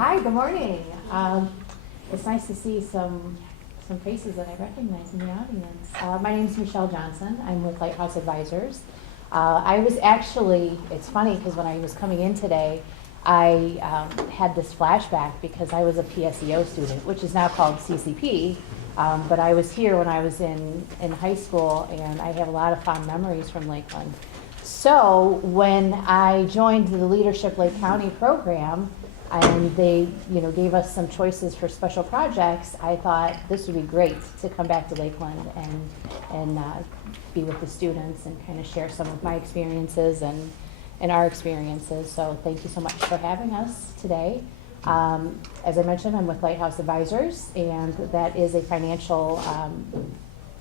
Hi, good morning. It's nice to see some faces that I recognize in the audience. My name is Michelle Johnson. I'm with Lighthouse Advisors. I was actually, it's funny because when I was coming in today, I had this flashback because I was a PSEO student, which is now called CCP, but I was here when I was in high school, and I have a lot of fond memories from Lakeland. So when I joined the Leadership Lake County program, and they, gave us some choices for special projects, I thought this would be great to come back to Lakeland and be with the students and kind of share some of my experiences and our experiences. So thank you so much for having us today. As I mentioned, I'm with Lighthouse Advisors, and that is a financial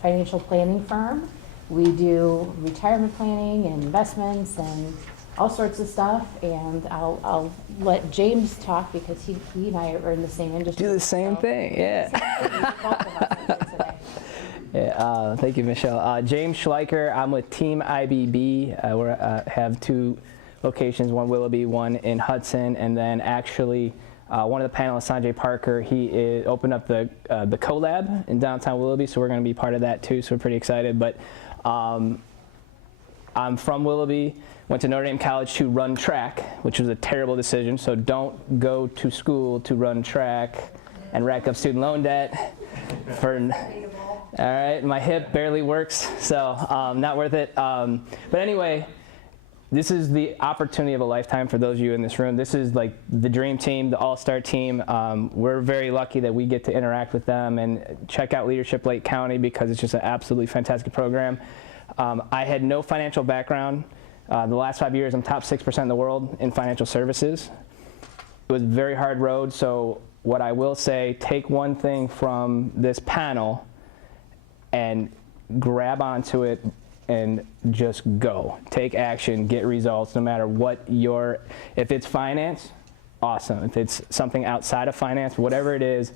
planning firm. We do retirement planning and investments and all sorts of stuff, and I'll let James talk because he and I are in the same industry. Do the same thing, yeah. Both of us are here today. Yeah, thank you, Michelle. James Schleicher, I'm with Team IBB. We have two locations, one Willoughby, one in Hudson, and then actually one of the panelists, Sanjay Parker, he opened up the CoLab in downtown Willoughby, so we're going to be part of that too, so we're pretty excited. But I'm from Willoughby. Went to Notre Dame College to run track, which was a terrible decision. So don't go to school to run track and rack up student loan debt. All right, my hip barely works, so not worth it. But anyway, this is the opportunity of a lifetime for those of you in this room. This is like the dream team, the all-star team. We're very lucky that we get to interact with them and check out Leadership Lake County because it's just an absolutely fantastic program. I had no financial background. The last 5 years, I'm top 6% in the world in financial services. It was a very hard road, so what I will say, take one thing from this panel and grab onto it and just go. Take action, get results, no matter what if it's finance, awesome. If it's something outside of finance, whatever it is,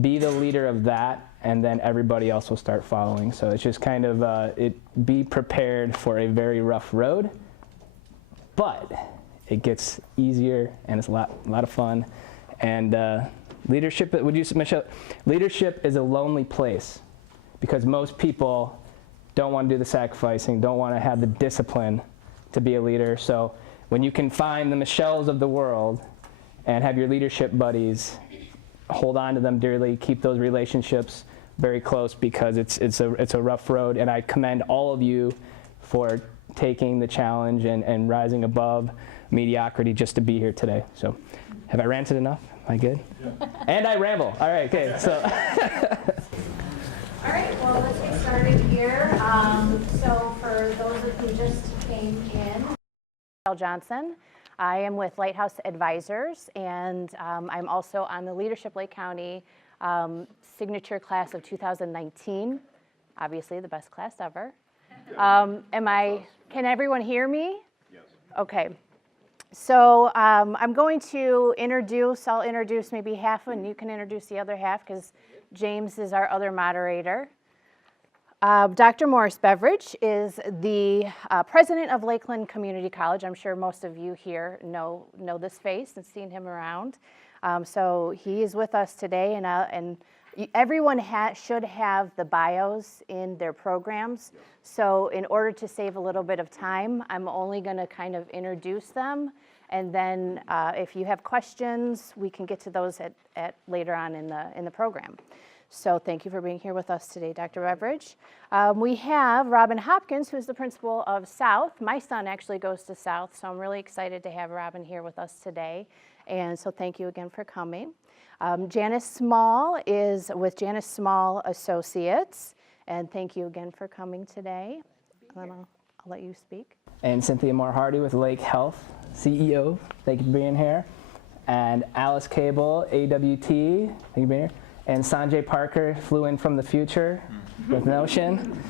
be the leader of that, and then everybody else will start following. So it's just kind of, be prepared for a very rough road, but it gets easier and it's a lot of fun. And leadership, Michelle, leadership is a lonely place because most people don't want to do the sacrificing, don't want to have the discipline to be a leader. So when you can find the Michelles of the world and have your leadership buddies, hold on to them dearly, keep those relationships very close because it's a rough road, and I commend all of you for taking the challenge and rising above mediocrity just to be here today. So have I ranted enough? Am I good? Yeah. And I ramble. All right, okay. So. All right, well, let's get started here. So for those of you who just came in, Michelle Johnson. I am with Lighthouse Advisors, and I'm also on the Leadership Lake County signature class of 2019. Obviously, the best class ever. Can everyone hear me? Yes. Okay. So I'm going to I'll introduce maybe half, and you can introduce the other half because James is our other moderator. Dr. Morris Beveridge is the president of Lakeland Community College. I'm sure most of you here know this face and seen him around. So he is with us today, and everyone should have the bios in their programs. Yes. So in order to save a little bit of time, I'm only going to kind of introduce them, and then if you have questions, we can get to those at later on in the program. So thank you for being here with us today, Dr. Beveridge. We have Robin Hopkins, who's the principal of South. My son actually goes to South, so I'm really excited to have Robin here with us today. And so thank you again for coming. Janice Small is with Janice Small Associates, and thank you again for coming today. I'll let you speak. And Cynthia Moore Hardy with Lake Health, CEO. Thank you for being here. And Alice Cable, AWT. Thank you for being here. And Sanjay Parker flew in from the future with Notion.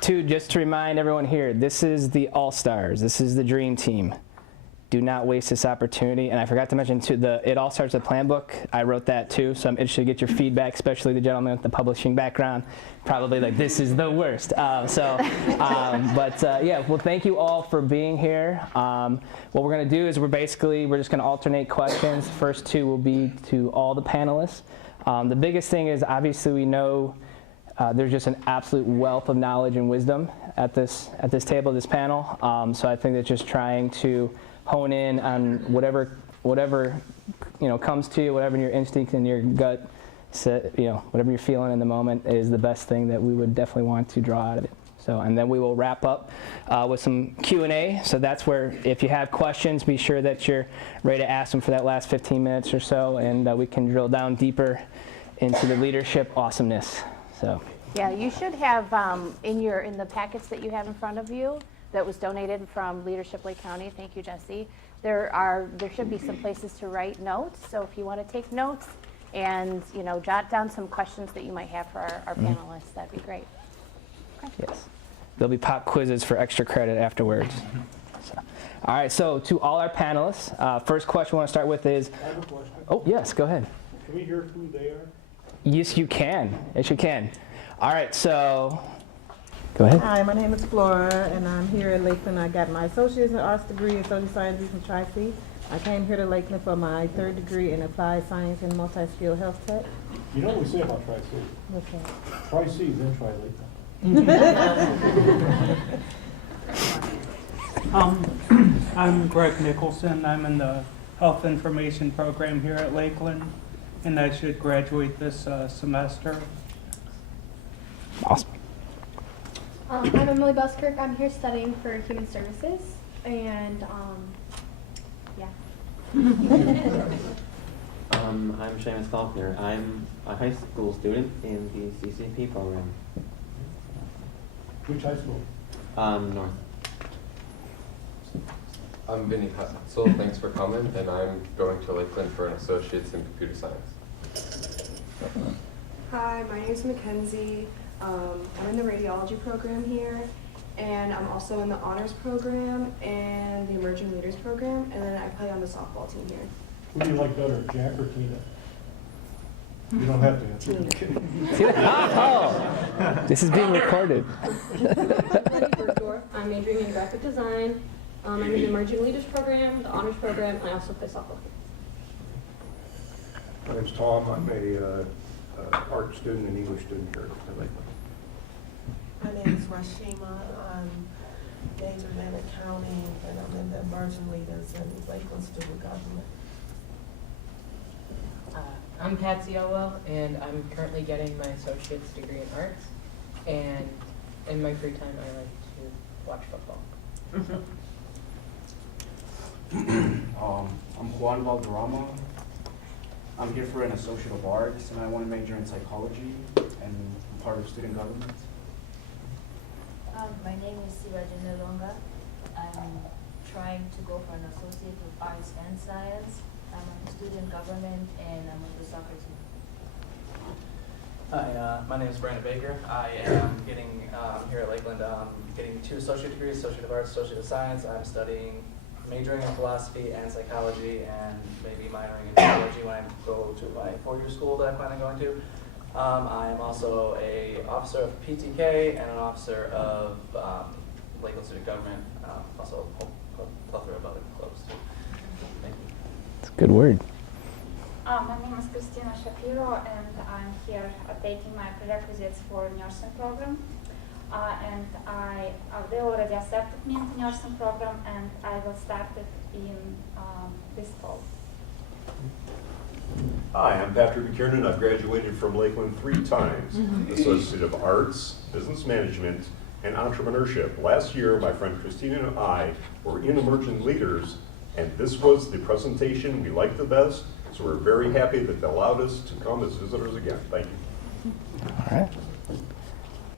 Just to remind everyone here, this is the All-Stars. This is the dream team. do not waste this opportunity. And I forgot to mention too, It All Starts with Plan book. I wrote that too, so I'm interested to get your feedback, especially the gentleman with the publishing background. Probably like, this is the worst. Yeah, well, thank you all for being here. What we're gonna do is we're just gonna alternate questions. First two will be to all the panelists. The biggest thing is, obviously, we know there's just an absolute wealth of knowledge and wisdom at this table, this panel. So I think that just trying to hone in on whatever comes to you, whatever your instinct and your gut, whatever you're feeling in the moment is the best thing that we would definitely want to draw out of it. So, and then we will wrap up with some Q&A. So that's where, if you have questions, be sure that you're ready to ask them for that last 15 minutes or so, and we can drill down deeper into the leadership awesomeness. So. Yeah, you should have in the packets that you have in front of you that was donated from Leadership Lake County. Thank you, Jesse. There should be some places to write notes. So if you want to take notes and jot down some questions that you might have for our panelists, that'd be great. Okay. Yes, there'll be pop quizzes for extra credit afterwards. So. All right, so to all our panelists, first question we want to start with is. I have a question. Oh yes, go ahead. Can we hear who they are? Yes, you can. Yes, you can. All right, so go ahead. Hi, my name is Flora, and I'm here in Lakeland. I got my associate's in arts degree in social sciences from Tri-C. I came here to Lakeland for my third degree in applied science and multi-skill health tech. You know what we say about Tri-C? What's that? Tri-C, then Tri-Lakeland. I'm Greg Nicholson. I'm in the Health Information Program here at Lakeland, and I should graduate this semester. Awesome. I'm Emily Buskirk. I'm here studying for Human Services, and yeah. I'm Seamus Faulkner. I'm a high school student in the CCP program. Which high school? North. I'm Vinny Patzel. Thanks for coming, and I'm going to Lakeland for an associate's in computer science. Hi, my name is Mackenzie. I'm in the radiology program here, and I'm also in the honors program and the emerging leaders program, and then I play on the softball team here. Who do you like better, Jack or Tina? You don't have to answer. Oh, this is being recorded. I'm majoring in graphic design. I'm in the emerging leaders program, the honors program, and I also play softball. My name's Tom. I'm a art student and English student here at Lakeland. My name is Rashima. I'm majored in accounting, and I'm in the emerging leaders in Lakeland Student Government. I'm Patsy Owell, and I'm currently getting my associate's degree in arts. And in my free time, I like to watch football. I'm Juan Valderrama. I'm here for an Associate of Arts, and I want to major in psychology and I'm part of student government. My name is Sirajana Longa. I'm trying to go for an Associate of Arts and Science. I'm in student government, and I'm on the soccer team. Hi, my name is Brandon Baker. I am here at Lakeland, getting 2 associate degrees, Associate of Arts, Associate of Science. I'm majoring in philosophy and psychology, and maybe minoring in biology when I go to my 4-year school that I plan on going to. I am also an officer of PTK and an officer of Lakeland Student Government, also a plethora of other clubs too. Thank you. That's a good word. My name is Christina Shapiro, and I'm here taking my prerequisites for nursing program. They already accepted me in the nursing program, and I will start it in this fall. Hi, I'm Patrick McKiernan. I've graduated from Lakeland 3 times. Associate of Arts, Business Management, and Entrepreneurship. Last year, my friend Christina and I were in Emerging Leaders, and this was the presentation we liked the best, so we're very happy that they allowed us to come as visitors again. Thank you. All right.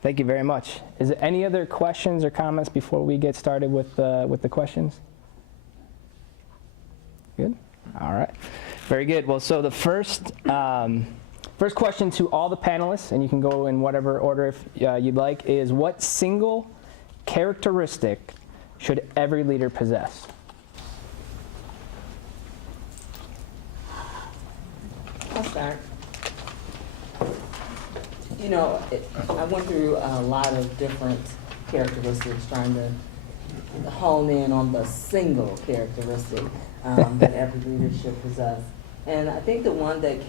Thank you very much. Is there any other questions or comments before we get started with the questions? Good? All right. Very good. Well, so the first question to all the panelists, and you can go in whatever order if you'd like, is what single characteristic should every leader possess? start? You know, I went through a lot of different characteristics trying to hone in on the single characteristic that every leadership possesses. And I think the one that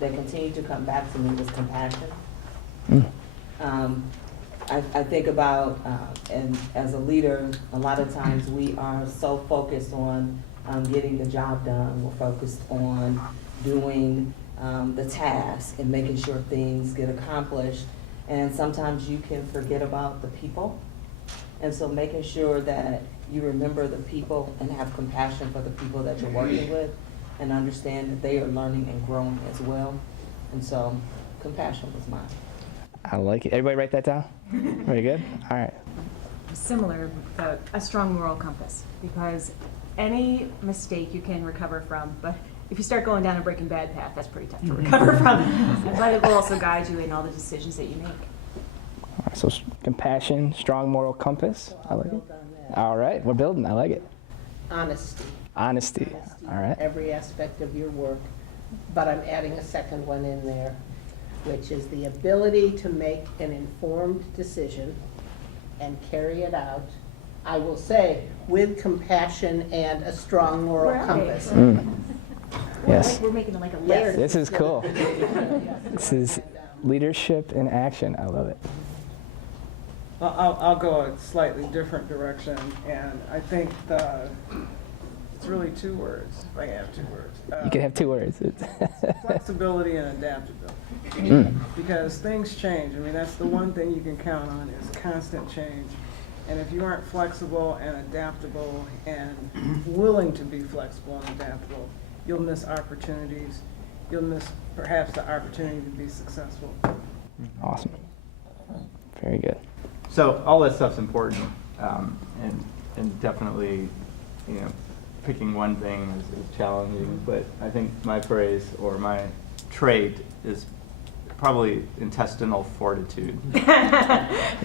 continued to come back to me was compassion. I think about, and as a leader, a lot of times we are so focused on getting the job done. We're focused on doing the task and making sure things get accomplished. And sometimes you can forget about the people. And so making sure that you remember the people and have compassion for the people that you're working with and understand that they are learning and growing as well. And so compassion was mine. I like it. Everybody write that down? Very good. All right. Similar, a strong moral compass, because any mistake you can recover from, but if you start going down a Breaking Bad path, that's pretty tough to recover from. But it will also guide you in all the decisions that you make. All right, so compassion, strong moral compass. I like it. All right, we're building. I like it. Honesty. Honesty. All right. Every aspect of your work. But I'm adding a second one in there, which is the ability to make an informed decision and carry it out, I will say, with compassion and a strong moral compass. Yes. We're making like a layer. This is cool. This is leadership in action. I love it. I'll go a slightly different direction, and I think it's really 2 words, if I have 2 words. You can have 2 words. Flexibility and adaptability. Because things change. I mean, that's the one thing you can count on is constant change. And if you aren't flexible and adaptable and willing to be flexible and adaptable, you'll miss opportunities. You'll miss perhaps the opportunity to be successful. Awesome. Very good. So all that stuff's important, and definitely, you know, picking one thing is challenging. But I think my phrase or my trait is probably intestinal fortitude.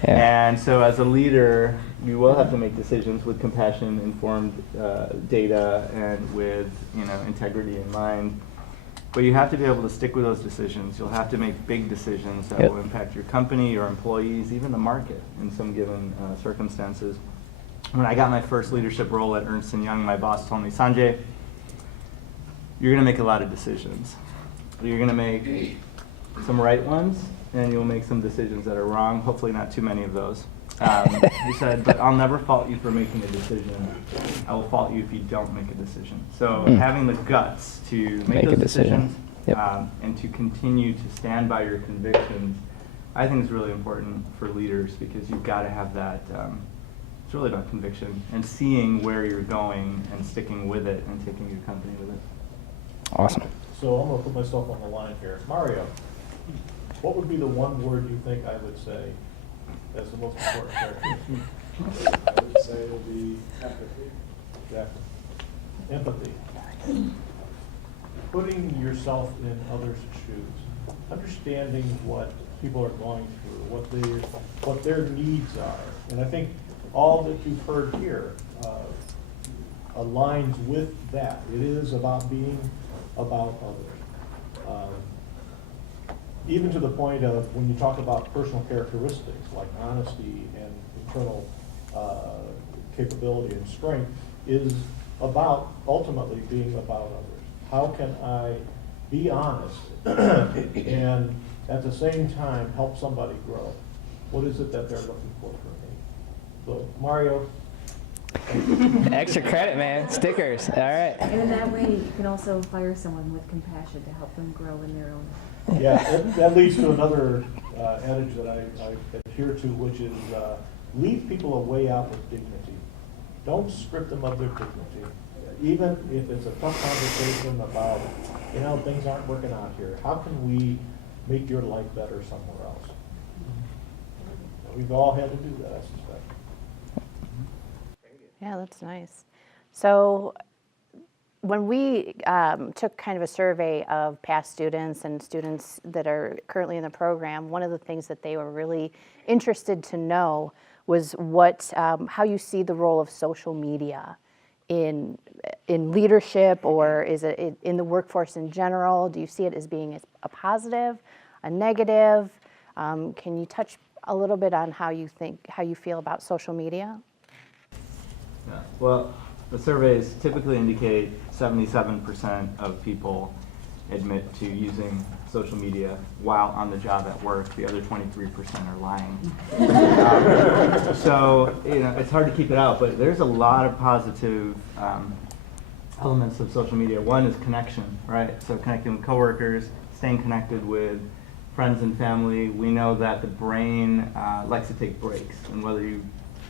And so as a leader, you will have to make decisions with compassion, informed data, and with, you know, integrity in mind. But you have to be able to stick with those decisions. You'll have to make big decisions that will impact your company, your employees, even the market in some given circumstances. When I got my first leadership role at Ernst & Young, my boss told me, Sanjay, you're going to make a lot of decisions. You're going to make some right ones, and you'll make some decisions that are wrong, hopefully not too many of those. He said, but I'll never fault you for making a decision. I will fault you if you don't make a decision. So having the guts to make those decisions and to continue to stand by your convictions, I think is really important for leaders, because you've got to have that, it's really about conviction and seeing where you're going and sticking with it and taking your company with it. Awesome. So I'm gonna put myself on the line here. Mario, what would be the one word you think I would say as the most important characteristic? I would say it would be empathy. Yeah. Empathy. Putting yourself in others' shoes. Understanding what people are going through, what their needs are. And I think all that you've heard here aligns with that. It is about being about others. Even to the point of when you talk about personal characteristics like honesty and internal capability and strength, is about ultimately being about others. How can I be honest and at the same time help somebody grow? What is it that they're looking for from me? So Mario. Extra credit, man. Stickers. All right. And in that way, you can also fire someone with compassion to help them grow in their own. Yeah, that leads to another adage that I adhere to, which is leave people a way out with dignity. Don't strip them of their dignity. Even if it's a tough conversation about, you know, things aren't working out here, how can we make your life better somewhere else? We've all had to do that, I suspect. Yeah, that's nice. So when we took kind of a survey of past students and students that are currently in the program, one of the things that they were really interested to know was how you see the role of social media in leadership, or is it in the workforce in general? Do you see it as being a positive, a negative? Can you touch a little bit on how you feel about social media? Yeah. Well, the surveys typically indicate 77% of people admit to using social media while on the job at work. The other 23% are lying. So, it's hard to keep it out, but there's a lot of positive elements of social media. One is connection, right? So connecting with coworkers, staying connected with friends and family. We know that the brain likes to take breaks, and whether you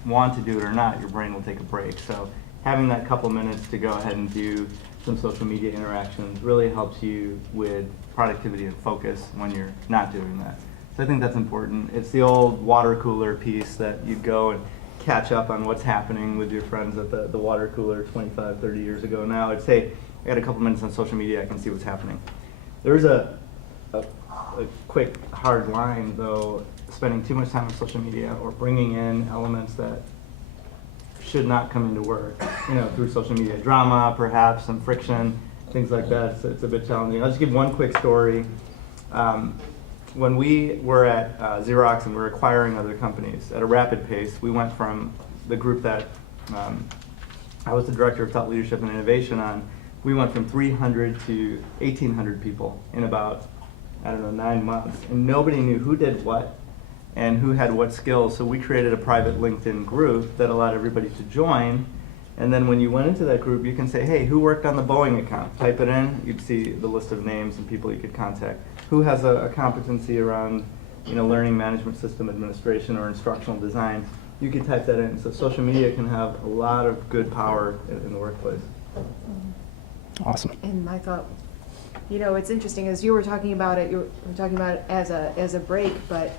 want to do it or not, your brain will take a break. So having that couple minutes to go ahead and do some social media interactions really helps you with productivity and focus when you're not doing that. So I think that's important. It's the old water cooler piece that you go and catch up on what's happening with your friends at the water cooler 25, 30 years ago. Now I'd say I got a couple minutes on social media, I can see what's happening. There's a quick hard line though, spending too much time on social media or bringing in elements that should not come into work, through social media. Drama, perhaps, some friction, things like that. It's a bit challenging. I'll just give one quick story. When we were at Xerox and we were acquiring other companies at a rapid pace, we went from the group that I was the director of thought leadership and innovation on, we went from 300 to 1,800 people in about, 9 months. And nobody knew who did what and who had what skills. So we created a private LinkedIn group that allowed everybody to join. And then when you went into that group, you can say, hey, who worked on the Boeing account? Type it in, you'd see the list of names and people you could contact. Who has a competency around learning management system administration or instructional design? You could type that in. So social media can have a lot of good power in the workplace. Awesome. And my thought, it's interesting, as you were talking about it, you were talking about it as a break, but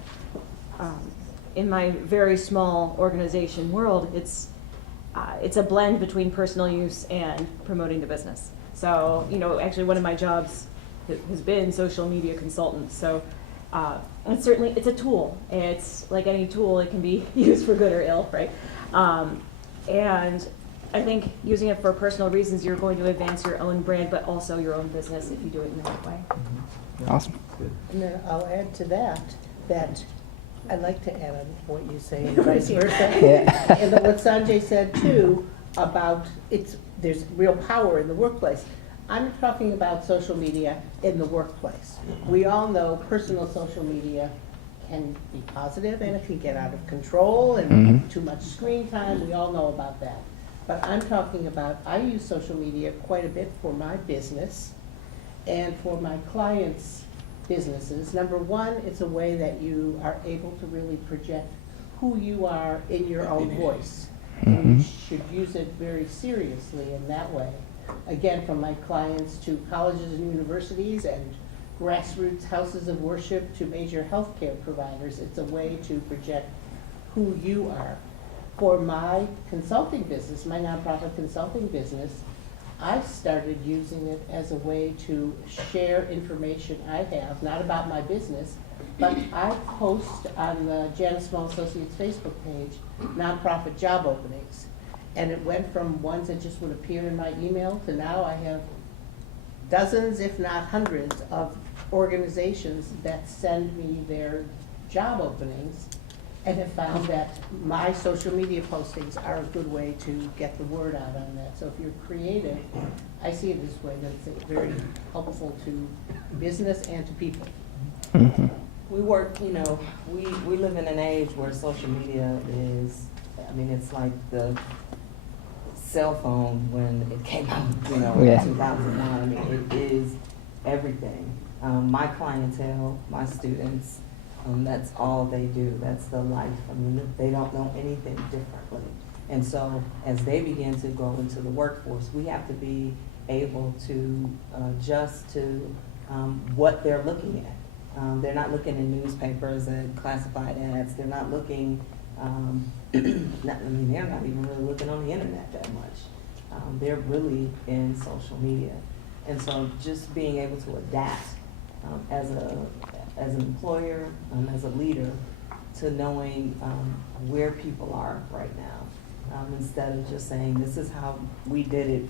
in my very small organization world, it's a blend between personal use and promoting the business. So, actually one of my jobs has been social media consultant. So, and certainly it's a tool. It's like any tool, it can be used for good or ill, right? And I think using it for personal reasons, you're going to advance your own brand, but also your own business if you do it in the right way. Awesome. And then I'll add to that I'd like to add on what you say and vice versa. Yeah. And what Sanjay said too about there's real power in the workplace. I'm talking about social media in the workplace. We all know personal social media can be positive and it can get out of control and too much screen time. We all know about that. But I'm talking about, I use social media quite a bit for my business and for my clients' businesses. Number one, it's a way that you are able to really project who you are in your own voice. And you should use it very seriously in that way. Again, from my clients to colleges and universities and grassroots houses of worship to major healthcare providers, it's a way to project who you are. For my consulting business, my nonprofit consulting business, I started using it as a way to share information I have, not about my business, but I post on the Janice Small Associates Facebook page nonprofit job openings. And it went from ones that just would appear in my email to now I have dozens, if not hundreds, of organizations that send me their job openings, and have found that my social media postings are a good way to get the word out on that. So if you're creative, I see it this way, that it's very helpful to business and to people. We work, we live in an age where social media is, it's like the cell phone when it came out, in 2001. It is everything. My clientele, my students, that's all they do. That's the life. They don't know anything differently. And so as they begin to go into the workforce, we have to be able to adjust to what they're looking at. They're not looking in newspapers and classified ads. They're not looking, they're not even really looking on the internet that much. They're really in social media. And so just being able to adapt as an employer, as a leader, to knowing where people are right now instead of just saying, this is how we did it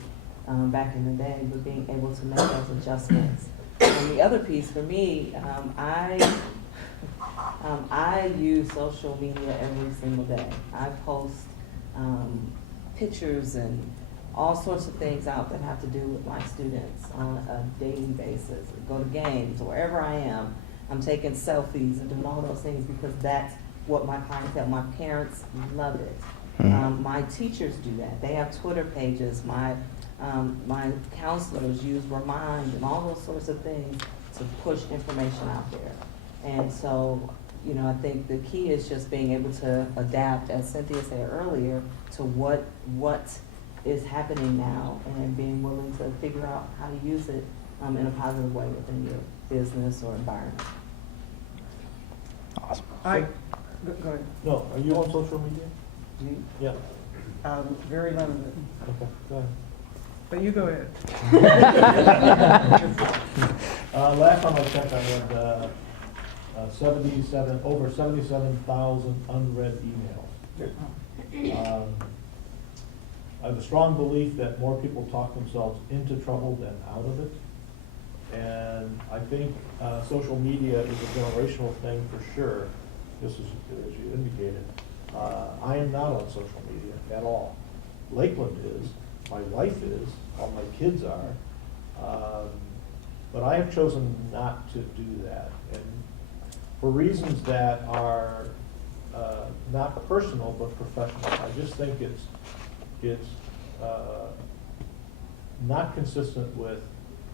back in the day, but being able to make those adjustments. And the other piece for me, I use social media every single day. I post pictures and all sorts of things out that have to do with my students on a daily basis. Go to games, wherever I am, I'm taking selfies and doing all those things because that's what my clientele, my parents love it. My teachers do that. They have Twitter pages. My counselors use Remind and all those sorts of things to push information out there. And so, you know, I think the key is just being able to adapt, as Cynthia said earlier, to what is happening now and being willing to figure out how to use it in a positive way within your business or environment. Awesome. Go ahead. No, are you on social media? Me? Yeah. Very limited. Okay, go ahead. But you go ahead. Last time I checked, I had over 77,000 unread emails. I have a strong belief that more people talk themselves into trouble than out of it. And I think social media is a generational thing for sure, just as you indicated. I am not on social media at all. Lakeland is, my wife is, all my kids are. But I have chosen not to do that. And for reasons that are not personal but professional. I just think it's not consistent with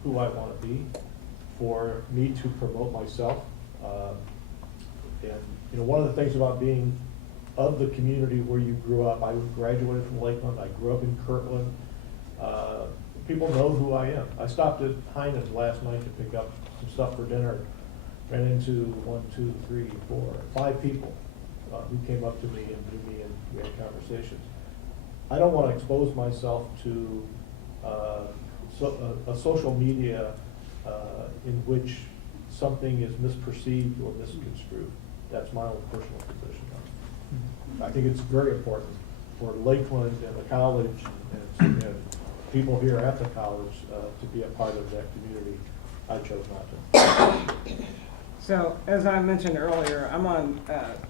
who I want to be for me to promote myself. And you know, one of the things about being of the community where you grew up, I graduated from Lakeland, I grew up in Kirtland. People know who I am. I stopped at Heinen's last night to pick up some stuff for dinner. Ran into 5 people who came up to me and we had conversations. I don't want to expose myself to a social media in which something is misperceived or misconstrued. That's my own personal position on it. I think it's very important for Lakeland and the college and people here at the college to be a part of that community. I chose not to. So, as I mentioned earlier, I'm on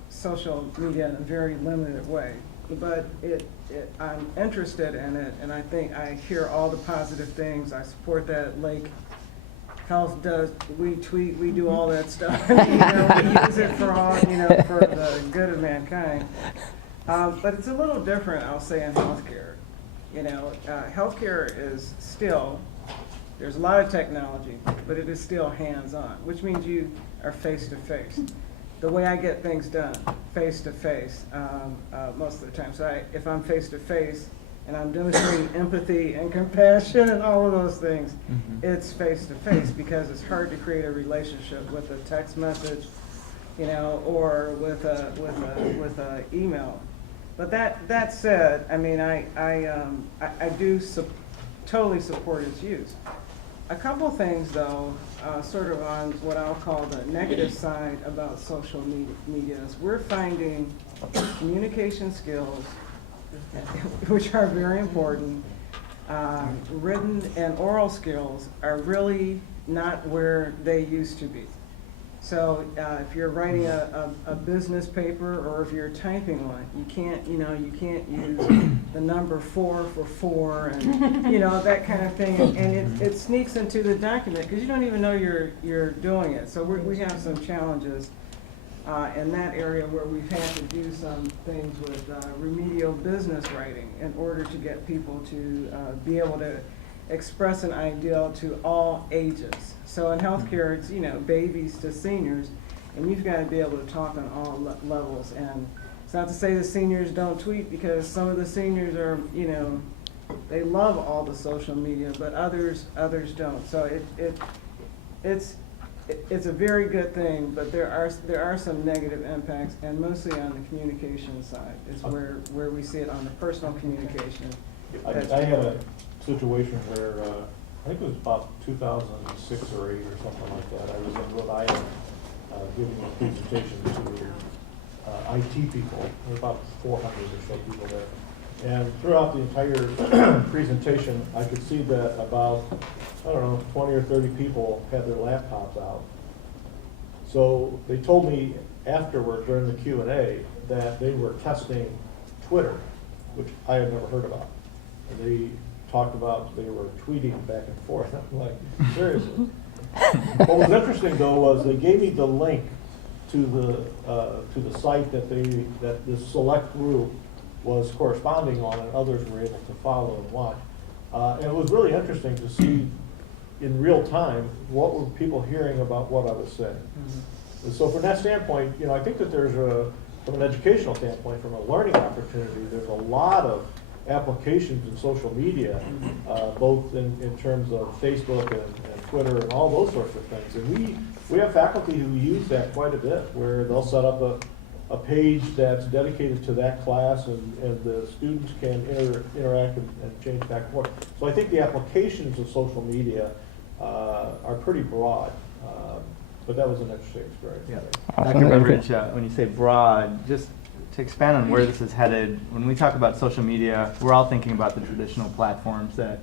social media in a very limited way, but I'm interested in it, and I think I hear all the positive things. I support that Lake Health does. We tweet, we do all that stuff. You know, we use it for all, you know, for the good of mankind. But it's a little different, I'll say, in healthcare. You know, healthcare is still, there's a lot of technology, but it is still hands-on, which means you are face-to-face. The way I get things done, face-to-face, most of the time. So if I'm face-to-face and I'm demonstrating empathy and compassion and all of those things, it's face-to-face because it's hard to create a relationship with a text message, you know, or with a email. But that said, I mean, I do totally support its use. A couple things, though, sort of on what I'll call the negative side about social media is we're finding communication skills, which are very important, written and oral skills are really not where they used to be. So if you're writing a business paper or if you're typing one, you can't use the number 4 for 4 and, you know, that kind of thing. And it sneaks into the document because you don't even know you're doing it. So we have some challenges in that area where we've had to do some things with remedial business writing in order to get people to be able to express an ideal to all ages. So in healthcare, it's, you know, babies to seniors, and you've got to be able to talk on all levels. And it's not to say the seniors don't tweet, because some of the seniors are, you know, they love all the social media, but others don't. So it's a very good thing, but there are some negative impacts, and mostly on the communication side. It's where we see it on the personal communication. I had a situation where, I think it was about 2006 or 8 or something like that. I was in Rhode Island giving a presentation to IT people. There were about 400 or so people there. And throughout the entire presentation, I could see that about, I don't know, 20 or 30 people had their laptops out. So they told me afterward during the Q&A that they were testing Twitter, which I had never heard about. And they talked about they were tweeting back and forth. I'm like, seriously? What was interesting though was they gave me the link to the site that this select group was corresponding on, and others were able to follow and watch. And it was really interesting to see in real time what were people hearing about what I was saying. And so from that standpoint, I think that there's from an educational standpoint, from a learning opportunity, there's a lot of applications in social media, both in terms of Facebook and Twitter and all those sorts of things. And we have faculty who use that quite a bit, where they'll set up a page that's dedicated to that class, and the students can interact and change back and forth. So I think the applications of social media are pretty broad, but that was an interesting experience. Yeah. Dr. Beveridge, when you say broad, just to expand on where this is headed, when we talk about social media, we're all thinking about the traditional platforms that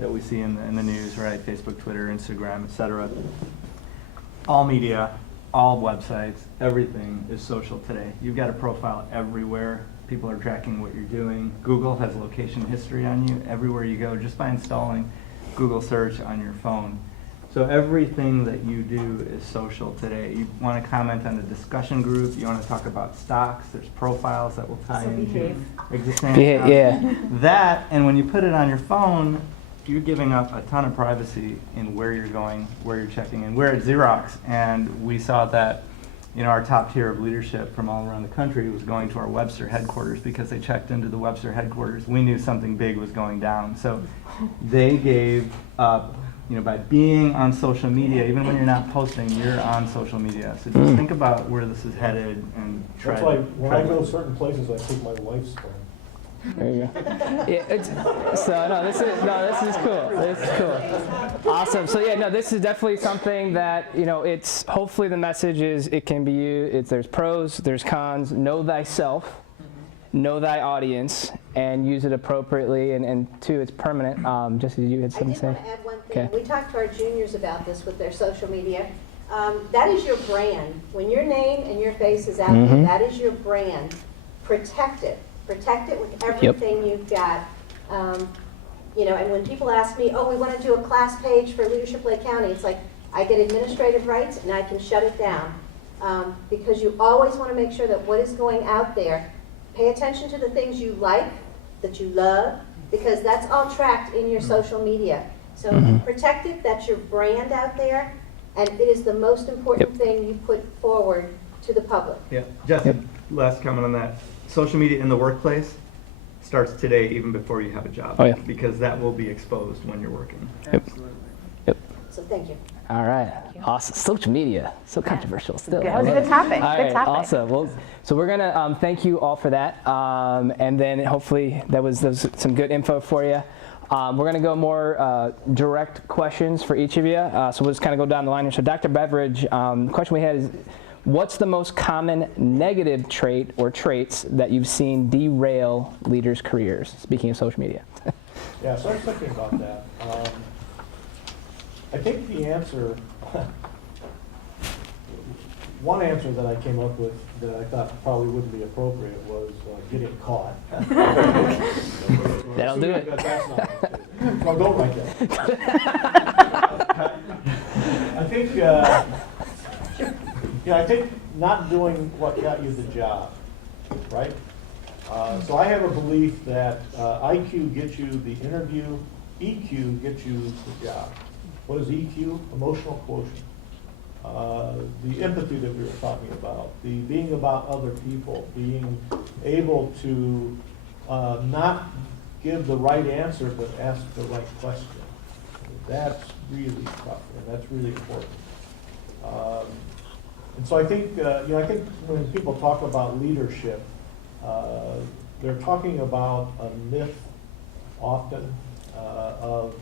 we see in the news, right? Facebook, Twitter, Instagram, et cetera. All media, all websites, everything is social today. You've got a profile everywhere. People are tracking what you're doing. Google has location history on you everywhere you go just by installing Google search on your phone. So everything that you do is social today. You want to comment on a discussion group, you want to talk about stocks, there's profiles that will tie into existing. Yeah. That, and when you put it on your phone, you're giving up a ton of privacy in where you're going, where you're checking in. We're at Xerox, and we saw that our top tier of leadership from all around the country was going to our Webster headquarters because they checked into the Webster headquarters. We knew something big was going down. So they gave up, by being on social media, even when you're not posting, you're on social media. So just think about where this is headed and try. That's like when I go certain places, I take my wife's phone. There you go. Yeah, this is cool. This is cool. Awesome. So this is definitely something that it's hopefully the message is it can be used. There's pros, there's cons. Know thyself, know thy audience, and use it appropriately. And two, it's permanent. Just as you had something to say. I did want to add one thing. We talked to our juniors about this with their social media. That is your brand. When your name and your face is out there, that is your brand. Protect it. Protect it with everything you've got. And when people ask me, we want to do a class page for Leadership Lake County, it's like I get administrative rights and I can shut it down. Because you always want to make sure that what is going out there, pay attention to the things you like, that you love, because that's all tracked in your social media. So protect it, that's your brand out there, and it is the most important thing you put forward to the public. Yeah, Jesse, last comment on that. Social media in the workplace starts today, even before you have a job, because that will be exposed when you're working. Absolutely. So thank you. All right. Awesome. Social media, so controversial still. That was a good topic. All Good right, topic. awesome. Well, so we're gonna thank you all for that, and then hopefully that was some good info for you. We're gonna go more direct questions for each of you. So we'll just kind of go down the line here. So Dr. Beveridge, the question we had is, what's the most common negative trait or traits that you've seen derail leaders' careers? Speaking of social media. Yeah, so I was thinking about that. I think the answer, one answer that I came up with that I thought probably wouldn't be appropriate was getting caught. That'll do it. That's not, no, don't write that. I think not doing what got you the job, right? So I have a belief that IQ gets you the interview, EQ gets you the job. What is EQ? Emotional quotient. The empathy that we were talking about, the being about other people, being able to not give the right answer but ask the right question. That's really tough, and that's really important. And so I think, I think when people talk about leadership, they're talking about a myth often of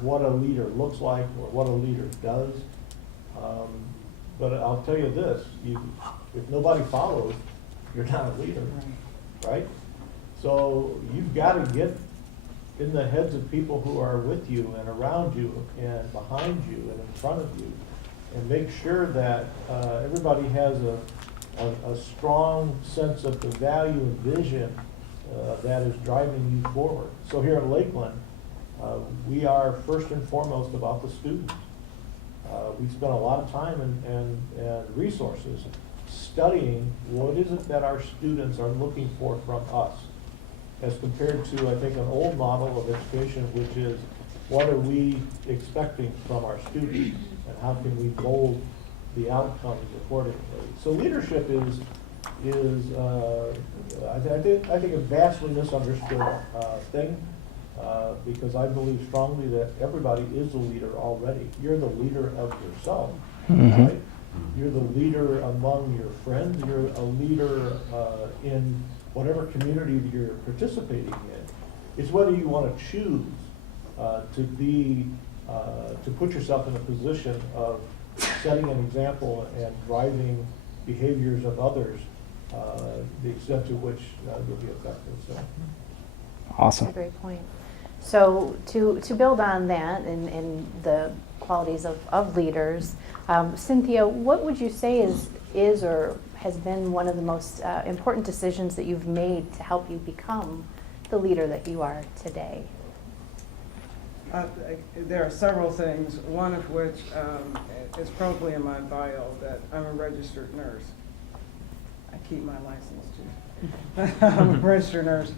what a leader looks like or what a leader does. But I'll tell you this, if nobody follows, you're not a leader, right? So you've got to get in the heads of people who are with you and around you and behind you and in front of you, and make sure that everybody has a strong sense of the value and vision that is driving you forward. So here at Lakeland, we are first and foremost about the students. We spend a lot of time and resources studying what is it that our students are looking for from us, as compared to, I think, an old model of education, which is what are we expecting from our students and how can we mold the outcomes accordingly. So leadership is I think a vastly misunderstood thing, because I believe strongly that everybody is a leader already. You're the leader of yourself, right? You're the leader among your friends. You're a leader in whatever community that you're participating in. It's whether you want to choose to put yourself in a position of setting an example and driving behaviors of others, the extent to which you'll be effective. So. Awesome. That's a great point. So to build on that and the qualities of leaders, Cynthia, what would you say is or has been one of the most important decisions that you've made to help you become the leader that you are today? There are several things, one of which is probably in my bio, that I'm a registered nurse. I keep my license too. I'm a registered nurse.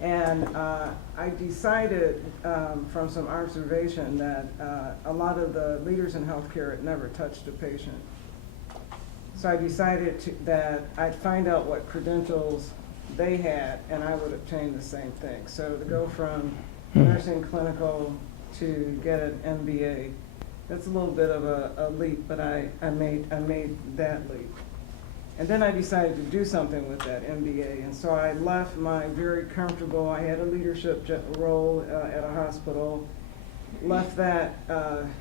And I decided from some observation that a lot of the leaders in healthcare had never touched a patient. So I decided that I'd find out what credentials they had, and I would obtain the same thing. So to go from nursing clinical to get an MBA, that's a little bit of a leap, but I made that leap. And then I decided to do something with that MBA, and so I left my very comfortable, I had a leadership role at a hospital, left that,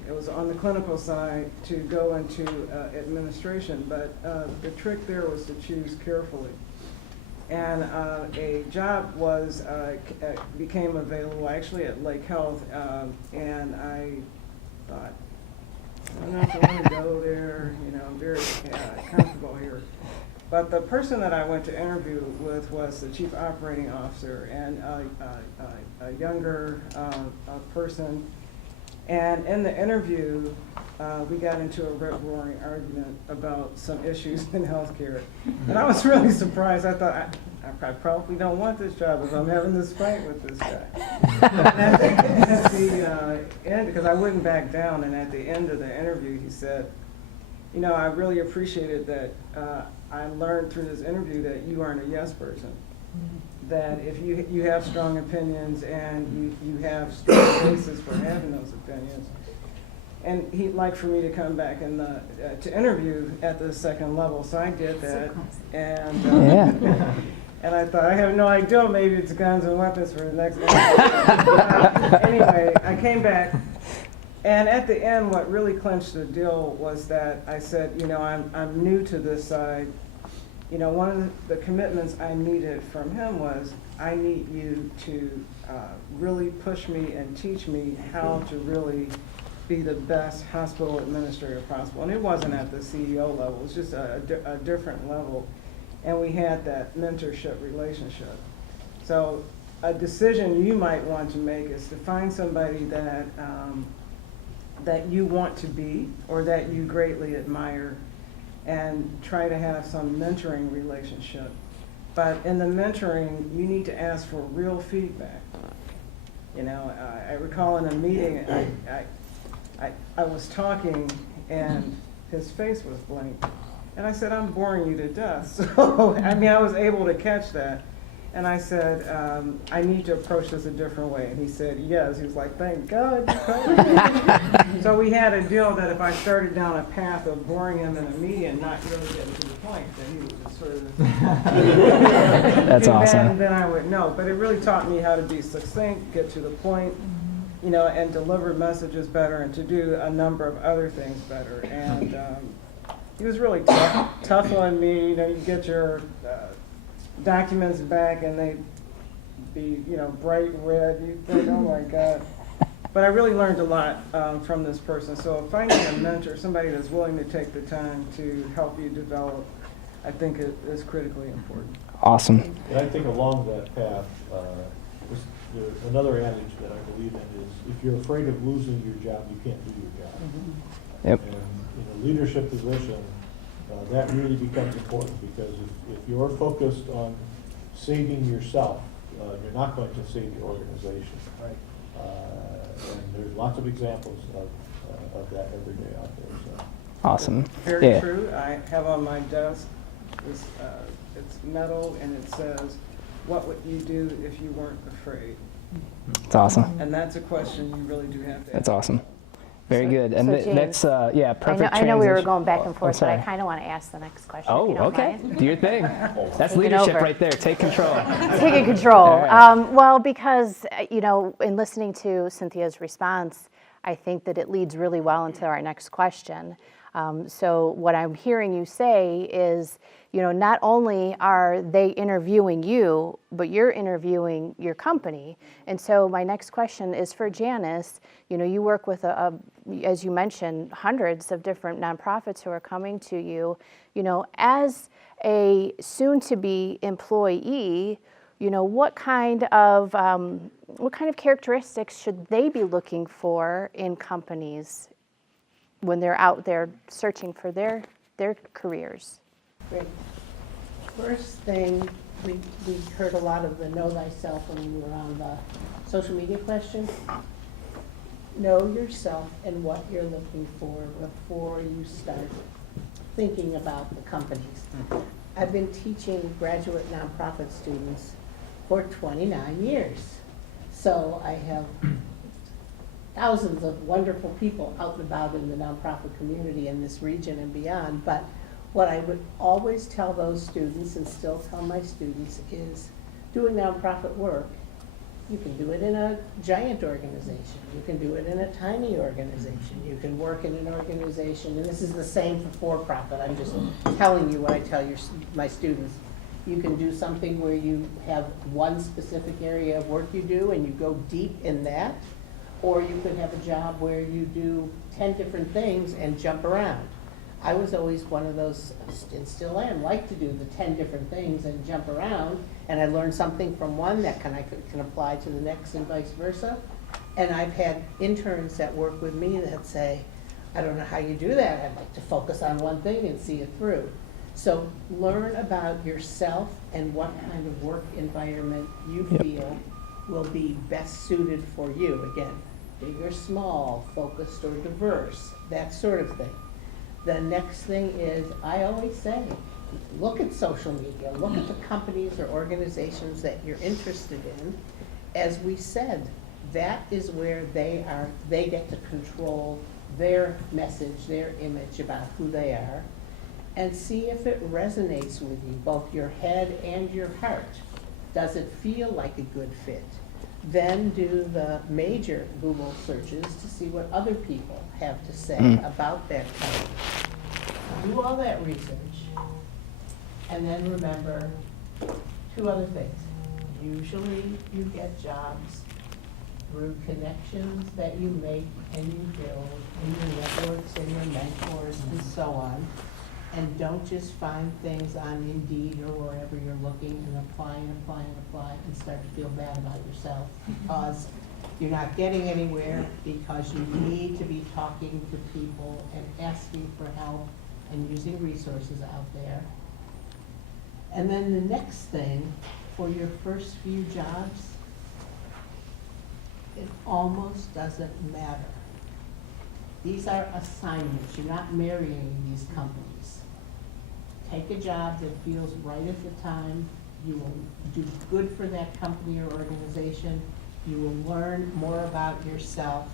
it was on the clinical side, to go into administration, but the trick there was to choose carefully. And a job became available actually at Lake Health, and I thought, I don't know if I want to go there, I'm very comfortable here. But the person that I went to interview with was the chief operating officer, and a younger person. And in the interview, we got into a rip-roaring argument about some issues in healthcare. And I was really surprised. I thought, I probably don't want this job if I'm having this fight with this guy. And at the end, because I wouldn't back down, and at the end of the interview, he said, I really appreciated that I learned through this interview that you aren't a yes person. That if you have strong opinions and you have strong basis for having those opinions. And he'd like for me to come back and to interview at the second level, so I did that. And and I thought, I have no idea, maybe it's guns and weapons for the next interview. Anyway, I came back, and at the end, what really clinched the deal was that I said, I'm new to this side. One of the commitments I needed from him was, I need you to really push me and teach me how to really be the best hospital administrator possible. And it wasn't at the CEO level, it was just a different level. And we had that mentorship relationship. So a decision you might want to make is to find somebody that you want to be or that you greatly admire, and try to have some mentoring relationship. But in the mentoring, you need to ask for real feedback. I recall in a meeting, I was talking and his face was blank. And I said, I'm boring you to death. So, I was able to catch that. And I said, I need to approach this a different way. And he said, yes. He was like, thank God you called me. So we had a deal that if I started down a path of boring him in a meeting and not really getting to the point, that he would just sort of That's awesome. And then I would know. But it really taught me how to be succinct, get to the point, and deliver messages better, and to do a number of other things better. And he was really tough on me. You get your documents back, and they be, you know, bright red. You think, oh my God. But I really learned a lot from this person. So finding a mentor, somebody that's willing to take the time to help you develop, I think is critically important. Awesome. And I think along that path, another adage that I believe in is, if you're afraid of losing your job, you can't do your job. Yep. And in a leadership position, that really becomes important, because if you're focused on saving yourself, you're not going to save the organization. Right. And there's lots of examples of that every day out there. So. Awesome. Very Yeah. true. I have on my desk this, it's metal, and it says, "What would you do if you weren't afraid?" It's awesome. And that's a question you really do have to That's ask. awesome. Very good. And so James, that's yeah, perfect. I know we were transition. going back and forth, but I sorry. kind of want to ask the next question. if Oh, you don't okay. mind. Do your thing. That's Taking leadership over. right there. Take control. Taking control. All right. Well, because, you know, in listening to Cynthia's response, I think that it leads really well into our next question. So what I'm hearing you say is, you know, not only are they interviewing you, but you're interviewing your company. And so my next question is for Janice. You know, you work with, as you mentioned, hundreds of different nonprofits who are coming to you. You know, as a soon-to-be employee, you know, what kind of characteristics should they be looking for in companies when they're out there searching for their careers? Great. First thing, we heard a lot of the know thyself when we were on the social media question. Know yourself and what you're looking for before you start thinking about the companies. I've been teaching graduate nonprofit students for 29 years. So I have thousands of wonderful people out and about in the nonprofit community in this region and beyond. But what I would always tell those students, and still tell my students, is doing nonprofit work. You can do it in a giant organization. You can do it in a tiny organization. You can work in an organization, and this is the same for for-profit. I'm just telling you what I tell my students. You can do something where you have one specific area of work you do and you go deep in that, or you could have a job where you do 10 different things and jump around. I was always one of those, and still am, like to do the 10 different things and jump around, and I learned something from one that can apply to the next and vice versa. And I've had interns that work with me that say, I don't know how you do that. I'd like to focus on one thing and see it through. So learn about yourself and what kind of work environment you feel will be best suited for you. Again, big or small, focused or diverse, that sort of thing. The next thing is, I always say, look at social media, look at the companies or organizations that you're interested in. As we said, that is where they get to control their message, their image about who they are, and see if it resonates with you, both your head and your heart. Does it feel like a good fit? Then do the major Google searches to see what other people have to say about that company. Do all that research, and then remember two other things. Usually you get jobs through connections that you make and you build in your networks and your mentors and so on. And don't just find things on Indeed or wherever you're looking and apply and start to feel bad about yourself, because you're not getting anywhere, because you need to be talking to people and asking for help and using resources out there. And then the next thing, for your first few jobs, it almost doesn't matter. These are assignments. You're not marrying these companies. Take a job that feels right at the time. You will do good for that company or organization. You will learn more about yourself.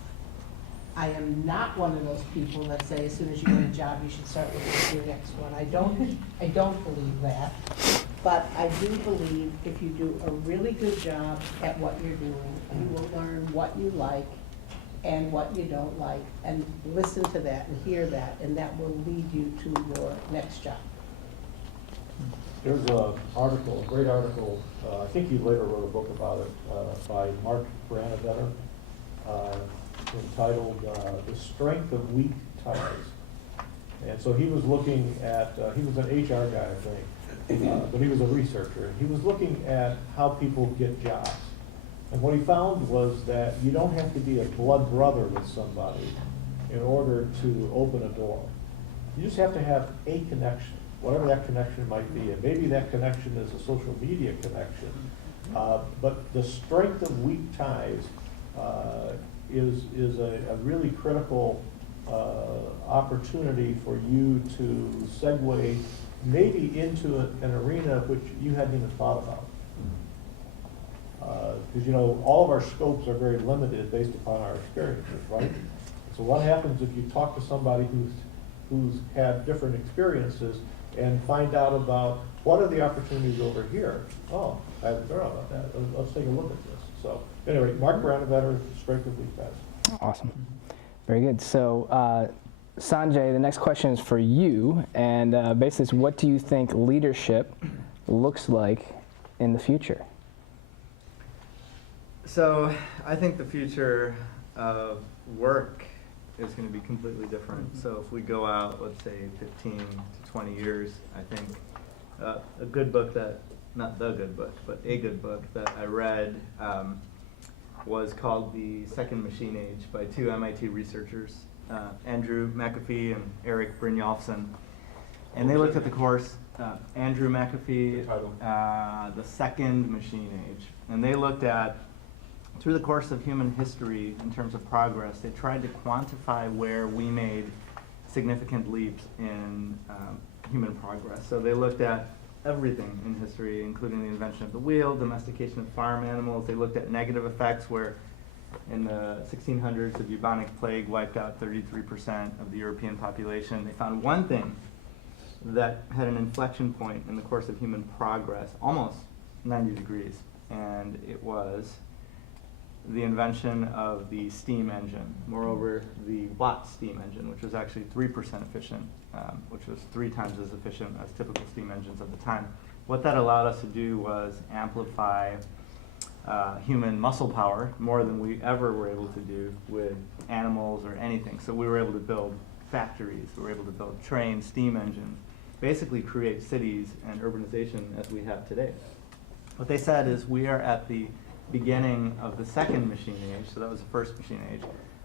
I am not one of those people that say as soon as you get a job, you should start looking for your next one. I don't believe that. But I do believe if you do a really good job at what you're doing, you will learn what you like and what you don't like, and listen to that and hear that, and that will lead you to your next job. There's a article, a great article, I think he later wrote a book about it, by Mark Branavetter, entitled The Strength of Weak Ties. And so he was looking at, he was an HR guy, I think, but he was a researcher. And he was looking at how people get jobs. And what he found was that you don't have to be a blood brother with somebody in order to open a door. You just have to have a connection, whatever that connection might be. And maybe that connection is a social media connection. But the strength of weak ties is a really critical opportunity for you to segue maybe into an arena which you hadn't even thought about. Because you know, all of our scopes are very limited based upon our experiences, right? So what happens if you talk to somebody who's had different experiences and find out about what are the opportunities over here? Oh, I haven't thought about that. Let's take a look at this. So anyway, Mark Branavetter, Strength of Weak Ties. Awesome. Very good. So Sanjay, the next question is for you, and basically it's what do you think leadership looks like in the future? So I think the future of work is going to be completely different. So if we go out, let's say 15 to 20 years, I think a good book that, not the good book, but a good book that I read was called The Second Machine Age by two MIT researchers, Andrew McAfee and Eric Brynjolfsson. And they looked at the course, Andrew McAfee, The Second Machine Age. And they looked at, through the course of human history in terms of progress, they tried to quantify where we made significant leaps in human progress. So they looked at everything in history, including the invention of the wheel, domestication of farm animals. They looked at negative effects where in the 1600s the bubonic plague wiped out 33% of the European population. They found one thing that had an inflection point in the course of human progress, almost 90 degrees, and it was the invention of the steam engine. Moreover, the Watt steam engine, which was actually 3% efficient, which was 3 times as efficient as typical steam engines at the time. What that allowed us to do was amplify human muscle power more than we ever were able to do with animals or anything. So we were able to build factories, we were able to build trains, steam engines, basically create cities and urbanization as we have today. What they said is we are at the beginning of the second machine age, so that was the first machine age,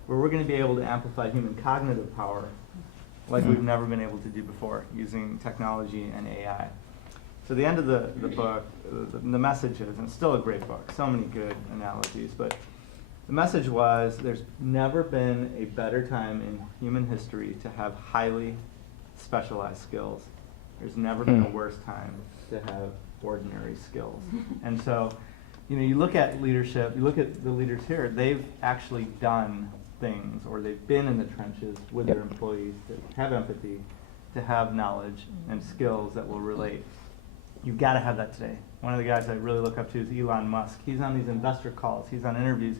where we're going to be able to amplify human cognitive power like we've never been able to do before using technology and AI. So the end of the book, the message is, and it's still a great book, so many good analogies, but the message was there's never been a better time in human history to have highly specialized skills. There's never been a worse time to have ordinary skills. And so, you know, you look at leadership, you look at the leaders here, they've actually done things, or they've been in the trenches with their employees to have empathy, to have knowledge and skills that will relate. You've got to have that today. One of the guys I really look up to is Elon Musk. He's on these investor calls, he's on interviews.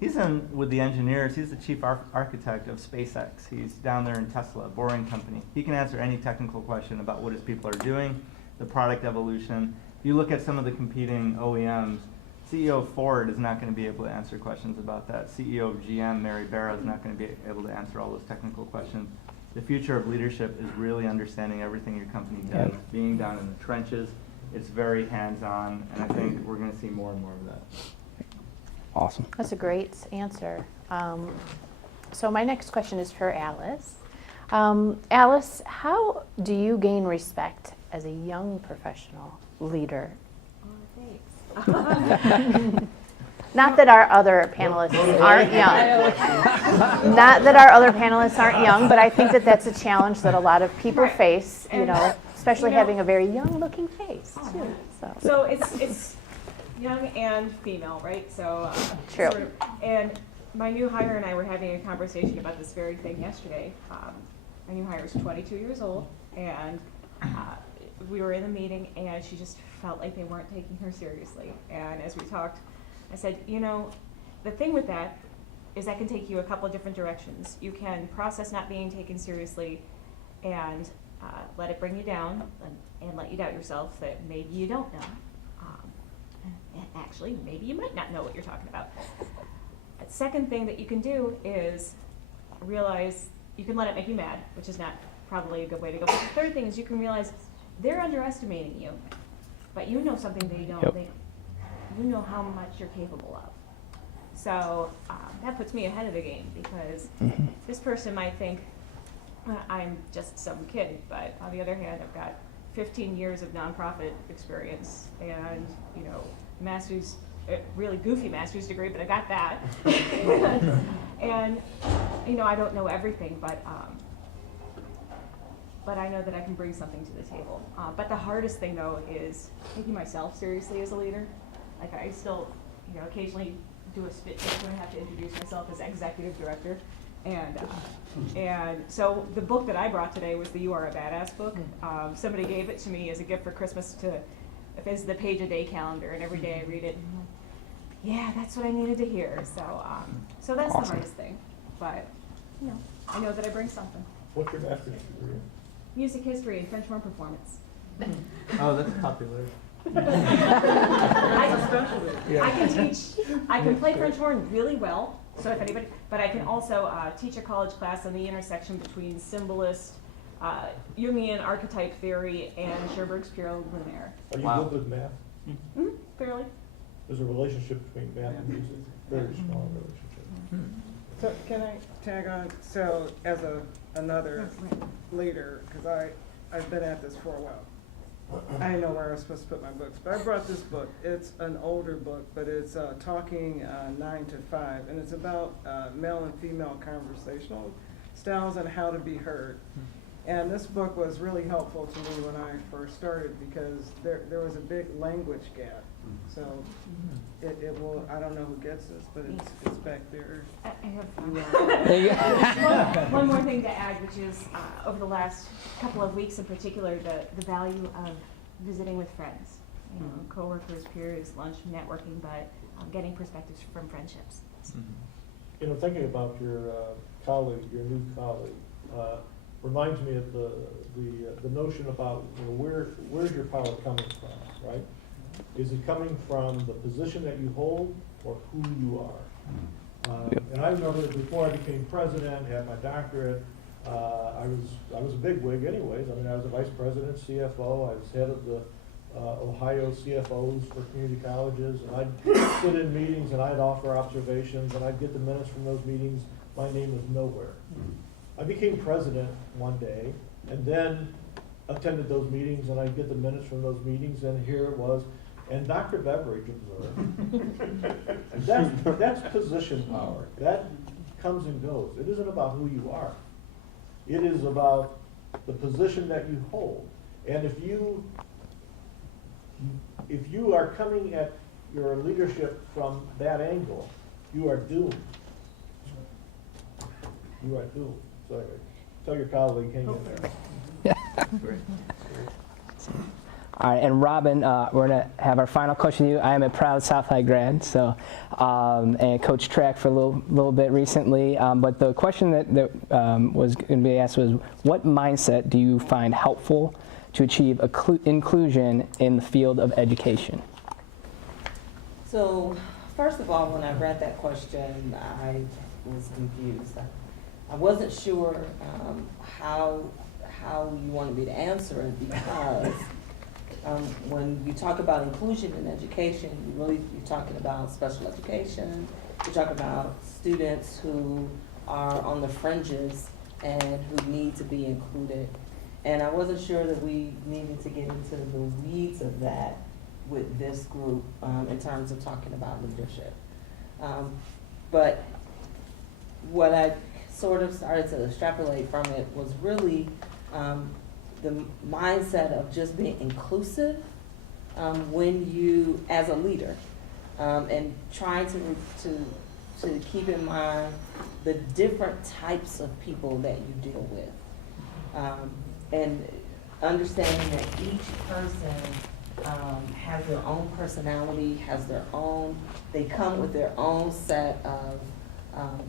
He's in with the engineers, he's the chief architect of SpaceX. He's down there in Tesla, Boring Company. He can answer any technical question about what his people are doing, the product evolution. If you look at some of the competing OEMs, CEO of Ford is not going to be able to answer questions about that. CEO of GM, Mary Barra, is not going to be able to answer all those technical questions. The future of leadership is really understanding everything your company does, being down in the trenches. It's very hands-on, and I think we're going to see more and more of that. Awesome. That's a great answer. So my next question is for Alice. Alice, how do you gain respect as a young professional leader? Not that our other panelists aren't young. Not that our other panelists aren't young, but I think that that's a challenge that a lot of people face, you know, especially having a very young-looking face, too. So it's young and female, right? So True. Sort of, and my new hire and I were having a conversation about this very thing yesterday. My new hire is 22 years old, and we were in a meeting, and she just felt like they weren't taking her seriously. And as we talked, I said, you know, the thing with that is that can take you a couple of different directions. You can process not being taken seriously and let it bring you down and let you doubt yourself that maybe you don't know. And actually, maybe you might not know what you're talking about. The second thing that you can do is realize you can let it make you mad, which is not probably a good way to go. But the third thing is you can realize they're underestimating you, but you know something they don't. Yep. You know how much you're capable of. So that puts me ahead of the game because this person might think I'm just some kid, but on the other hand, I've got 15 years of nonprofit experience and, you know, master's, really goofy master's degree, but I got that. And, you know, I don't know everything, but I know that I can bring something to the table. But the hardest thing, though, is taking myself seriously as a leader. Like, I still, you know, occasionally do a spit take when I have to introduce myself as executive director. And so the book that I brought today was the You Are a Badass book. Somebody gave it to me as a gift for Christmas as the page a day calendar, and every day I read it. And I'm like, yeah, that's what I needed to hear. So that's the hardest thing. But, you know, I know that I bring something. What's your master's degree in? Music history and French horn performance. Oh, that's popular. I can play French horn really well, so if anybody, but I can also teach a college class on the intersection between symbolist, Jungian archetype theory, and Scherberg's Pure Lunaire. Are you good with math? Mm-hmm, fairly. There's a relationship between math and music, very strong relationship. So can I tag on? So as another leader, because I've been at this for a while. I didn't know where I was supposed to put my books, but I brought this book. It's an older book, but it's Talking 9 to 5, and it's about male and female conversational styles and how to be heard. And this book was really helpful to me when I first started because there was a big language gap. So it will, I don't know who gets this, but it's back there. I have one more thing to add, which is over the last couple of weeks in particular, the value of visiting with friends, you know, coworkers, peers, lunch, networking, but getting perspectives from friendships. You know, thinking about your colleague, your new colleague, reminds me of the notion about, you know, where's your power coming from, right? Is it coming from the position that you hold or who you are? And I remember that before I became president, had my doctorate, I was a bigwig anyways. I mean, I was a vice president, CFO. I was head of the Ohio CFOs for community colleges, and I'd sit in meetings and I'd offer observations and I'd get the minutes from those meetings. My name was nowhere. I became president one day and then attended those meetings and I'd get the minutes from those meetings, and here it was. And Dr. Beveridge observed. That's position power. That comes and goes. It isn't about who you are. It is about the position that you hold. And if you are coming at your leadership from that angle, you are doomed. You are doomed. So anyway, tell your colleague, hang in there. Great. All right, and Robin, we're going to have our final question to you. I am a proud South High grad, so and coached track for a little bit recently. But the question that was going to be asked was, what mindset do you find helpful to achieve inclusion in the field of education? So, first of all, when I read that question, I was confused. I wasn't sure how you wanted me to answer it because when you talk about inclusion in education, you're talking about special education, you're talking about students who are on the fringes and who need to be included. And I wasn't sure that we needed to get into the weeds of that with this group in terms of talking about leadership. But what I sort of started to extrapolate from it was really the mindset of just being inclusive when you, as a leader, and trying to keep in mind the different types of people that you deal with, and understanding that each person has their own personality, they come with their own set of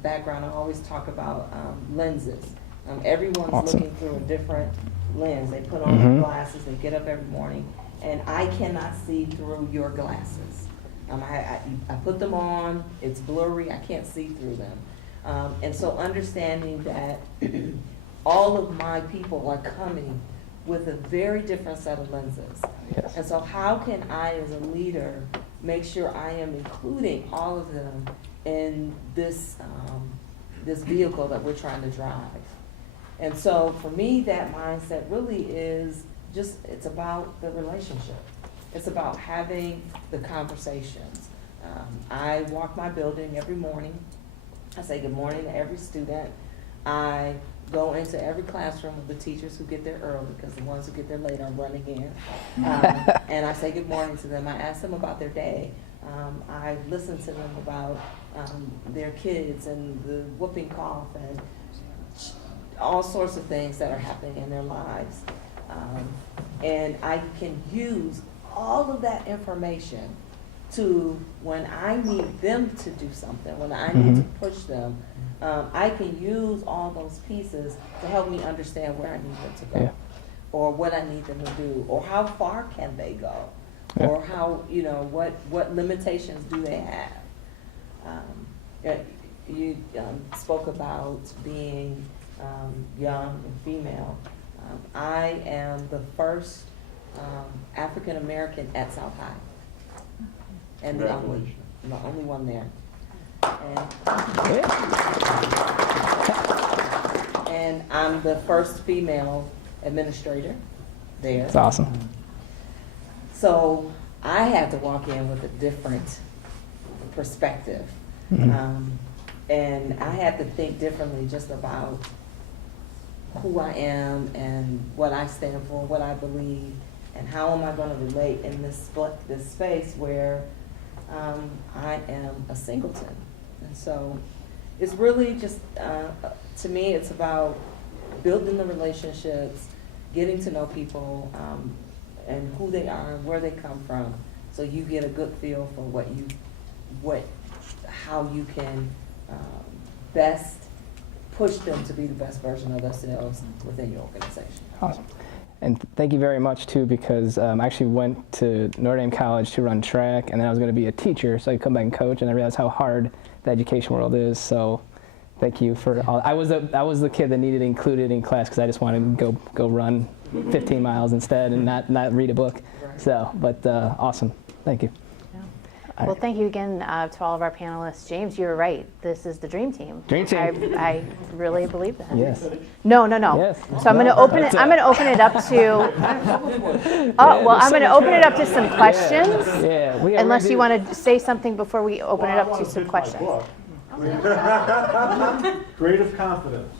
background. I always talk about lenses. Everyone's Awesome. looking through a different lens. They put on their glasses, they get up every morning, and I cannot see through your glasses. I put them on, it's blurry, I can't see through them. And so understanding that all of my people are coming with a very different set of lenses. Yes. And so how can I, as a leader, make sure I am including all of them in this, this vehicle that we're trying to drive? And so for me, that mindset really is just, it's about the relationship. It's about having the conversations. I walk my building every morning. I say good morning to every student. I go into every classroom with the teachers who get there early, because the ones who get there late are running in. And I say good morning to them. I ask them about their day. I listen to them about their kids and the whooping cough and all sorts of things that are happening in their lives. And I can use all of that information to, when I need them to do something, when I need to push them, I can use all those pieces to help me understand where I need them to go, or what I need them to do, or how far can they go, or how, you know, what limitations do they have. You spoke about being young and female. I am the first African American at South High, and the only one there. And I'm the first female administrator there. That's awesome. So I had to walk in with a different perspective. And I had to think differently just about who I am and what I stand for, what I believe, and how am I going to relate in this space where I am a singleton. And so it's really just, to me, it's about building the relationships, getting to know people, and who they are and where they come from, so you get a good feel for how you can best push them to be the best version of themselves within your organization. Awesome. And thank you very much, too, because I actually went to Notre Dame College to run track, and then I was going to be a teacher, so I could come back and coach, and I realized how hard the education world is. So thank you for all. I was the kid that needed included in class because I just wanted to go run 15 miles instead and not read a book. Right. So, but awesome. Thank you. Well, thank you again to all of our panelists. James, you were right. This is the dream team. Dream team. I really believe that. Yes. No. Yes. So I'm going to open it. I'm going to open it up to. Oh well, I'm going to open it up to some questions. Yeah. Unless you want to say something before we open it up to some questions. Creative confidence.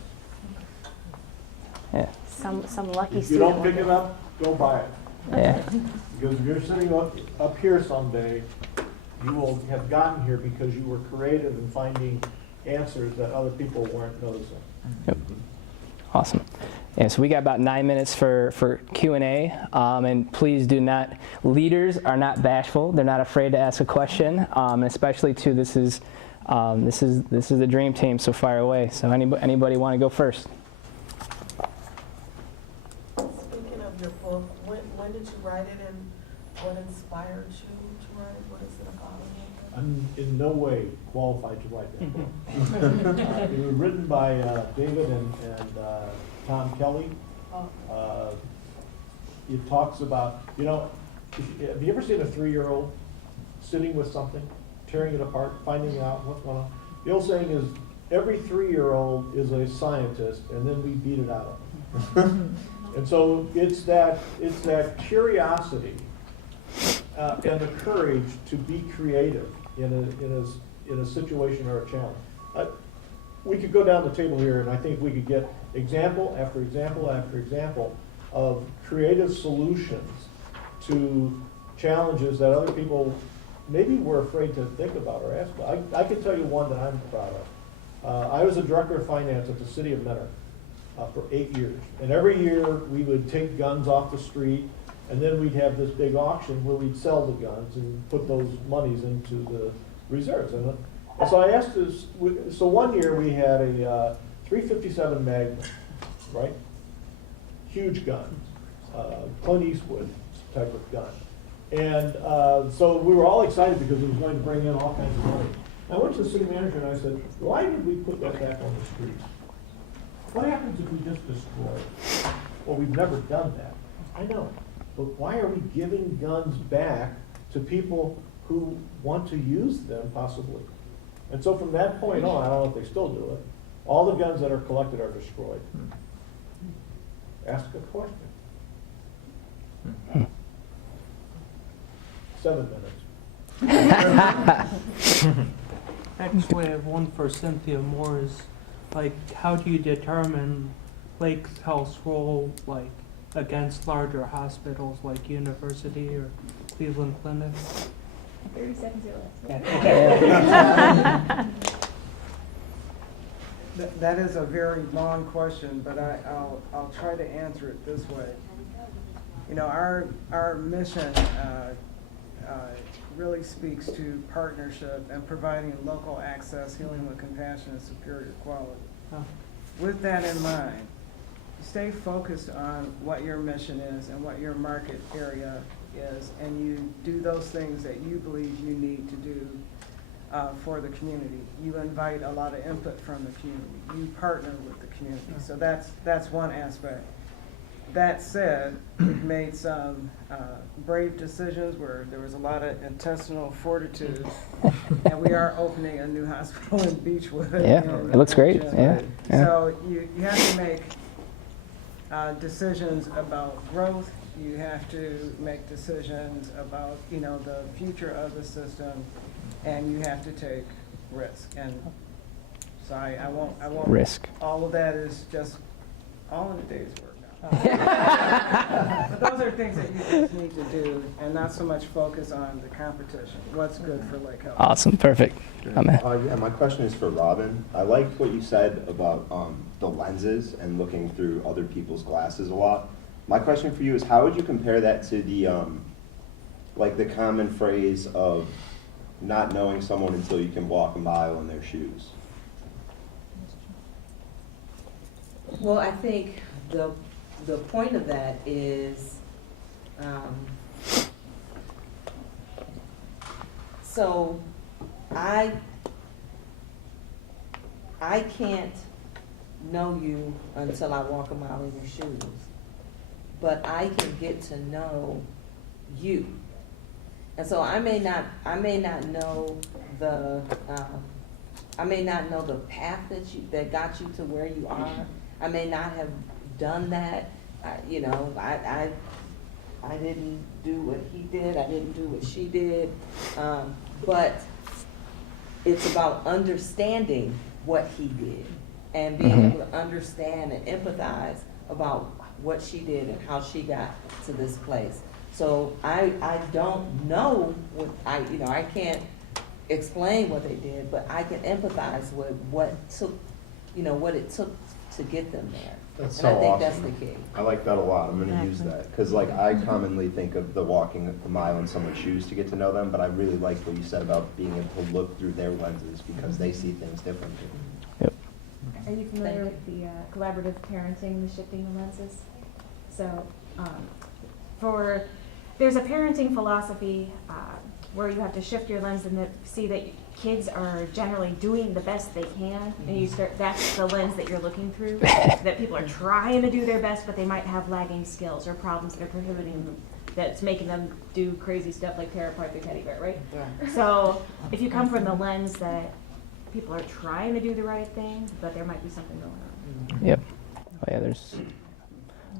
Yeah. Some lucky If you student. don't pick it up, go buy it. Yeah. Because if you're sitting up here someday, you will have gotten here because you were creative in finding answers that other people weren't noticing. Yep. Awesome. Yeah, so we got about 9 minutes for Q&A, and please do not, leaders are not bashful. They're not afraid to ask a question, especially too, this is the dream team, so fire away. So anybody want to go first? Speaking of your book, when did you write it and what inspired you to write it? What is it about? I'm in no way qualified to write that book. It was written by David and Tom Kelly. It talks about, have you ever seen a 3-year-old sitting with something, tearing it apart, finding out what's going on? The old saying is, every 3-year-old is a scientist, and then we beat it out of them. And so it's that curiosity and the courage to be creative in a situation or a challenge. We could go down the table here, and I think we could get example after example after example of creative solutions to challenges that other people maybe were afraid to think about or ask about. I can tell you one that I'm proud of. I was a director of finance at the city of Mentor for 8 years. And every year we would take guns off the street, and then we'd have this big auction where we'd sell the guns and put those monies into the reserves. And so I asked this, so one year we had a 357 Magnum, right? Huge gun, Clint Eastwood type of gun. And so we were all excited because it was going to bring in all kinds of money. I went to the city manager and I said, why did we put that back on the streets? What happens if we just destroy it? Well, we've never done that. I know. But why are we giving guns back to people who want to use them possibly? And so from that point on, I don't know if they still do it, all the guns that are collected are destroyed. Ask a question. 7 minutes. Actually, I have one for Cynthia Morris. Like, how do you determine Lake Health's role, like, against larger hospitals like University or Cleveland Clinic? 30 seconds or less. That is a very long question, but I'll try to answer it this way. You know, our mission really speaks to partnership and providing local access, healing with compassion, and superior quality. With that in mind, stay focused on what your mission is and what your market area is, and you do those things that you believe you need to do for the community. You invite a lot of input from the community. You partner with the community. So that's one aspect. That said, we've made some brave decisions where there was a lot of intestinal fortitude, and we are opening a new hospital in Beechwood. Yeah, it looks great. Yeah. So you have to make decisions about growth. You have to make decisions about, you know, the future of the system, and you have to take risk. And so I won't Risk. All of that is just all in a day's work. But those are things that you just need to do, and not so much focus on the competition. What's good for Lake Health? Awesome, perfect. Yeah, my question is for Robin. I liked what you said about the lenses and looking through other people's glasses a lot. My question for you is, how would you compare that to the like the common phrase of not knowing someone until you can walk a mile in their shoes? Well, I think the point of that is, so I can't know you until I walk a mile in your shoes, but I can get to know you. And so I may not know the path that got you to where you are. I may not have done that. You know, I didn't do what he did. I didn't do what she did. But it's about understanding what he did and being able to understand and empathize about what she did and how she got to this place. So I don't know I can't explain what they did, but I can empathize with what it took to get them there. That's and so I think awesome. that's the key. I like that a lot. I'm going to use that because, like, I commonly think of the walking a mile in someone's shoes to get to know them, but I really liked what you said about being able to look through their lenses because they see things differently. Yep. Are you familiar with the collaborative parenting, the shifting the lenses? So, there's a parenting philosophy where you have to shift your lens and see that kids are generally doing the best they can, and that's the lens that you're looking through, that people are trying to do their best, but they might have lagging skills or problems that are prohibiting them, that's making them do crazy stuff like tear apart their teddy bear, right? So if you come from the lens that people are trying to do the right thing, but there might be something going on. Yep. Oh yeah, there's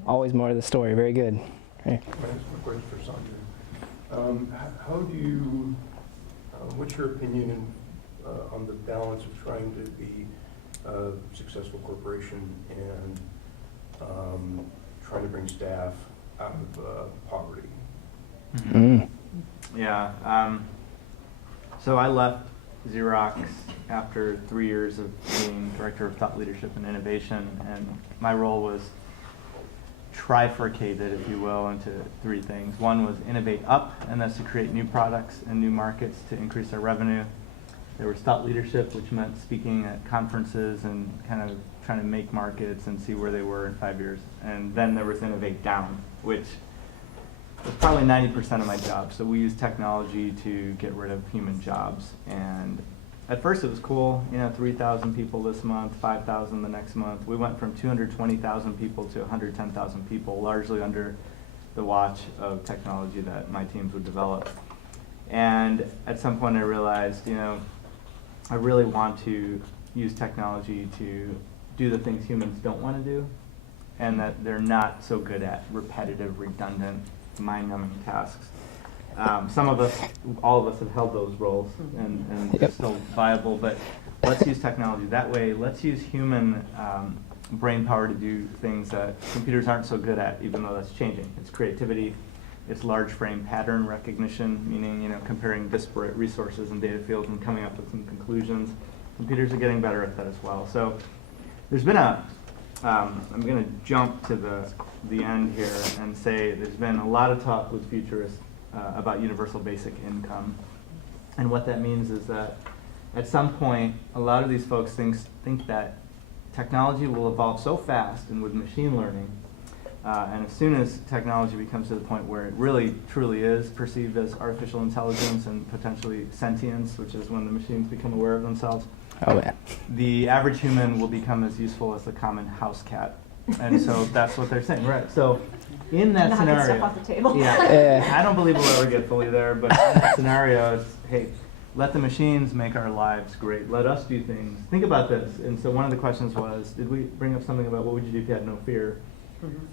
always more to the story. Very good. Right. That's my question for Sandra. How do you, what's your opinion on the balance of trying to be a successful corporation and trying to bring staff out of poverty? Yeah. So I left Xerox after 3 years of being Director of Thought Leadership and Innovation, and my role was trifurcated, if you will, into 3 things. One was innovate up, and that's to create new products and new markets to increase our revenue. There was thought leadership, which meant speaking at conferences and kind of trying to make markets and see where they were in 5 years. And then there was innovate down, which was probably 90% of my job. So we used technology to get rid of human jobs. And at first it was cool, 3,000 people this month, 5,000 the next month. We went from 220,000 people to 110,000 people, largely under the watch of technology that my teams would develop. And at some point I realized, I really want to use technology to do the things humans don't want to do, and that they're not so good at repetitive, redundant, mind-numbing tasks. Some of us, all of us have held those roles, and they're still viable, but let's use technology that way. Let's use human brain power to do things that computers aren't so good at, even though that's changing. It's creativity, it's large frame pattern recognition, meaning comparing disparate resources and data fields and coming up with some conclusions. Computers are getting better at that as well. So there's been I'm going to jump to the end here and say there's been a lot of talk with futurists about universal basic income. And what that means is that at some point, a lot of these folks think that technology will evolve so fast, and with machine learning, and as soon as technology becomes to the point where it really truly is perceived as artificial intelligence and potentially sentience, which is when the machines become aware of themselves, the average human will become as useful as the common house cat. And so that's what they're saying, right? So in that scenario, stuff off the table. I don't believe we'll ever get fully there, but in that scenario, it's, hey, let the machines make our lives great. Let us do things. Think about this. And so one of the questions was, did we bring up something about what would you do if you had no fear?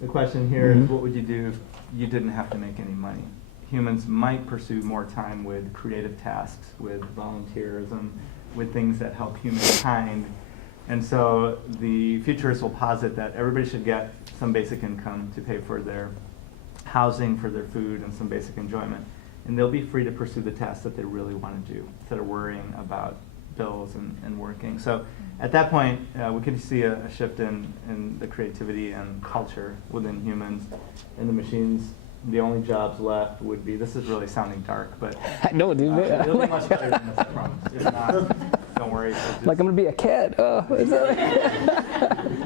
The question here is, what would you do if you didn't have to make any money? Humans might pursue more time with creative tasks, with volunteerism, with things that help humankind. And so the futurists will posit that everybody should get some basic income to pay for their housing, for their food, and some basic enjoyment. And they'll be free to pursue the tasks that they really want to do instead of worrying about bills and working. So at that point, we could see a shift in the creativity and culture within humans. And the machines, the only jobs left would be, this is really sounding dark, but no, dude. It'll be much better than this, I promise. If not, don't worry. Like I'm gonna be a cat. Oh, it's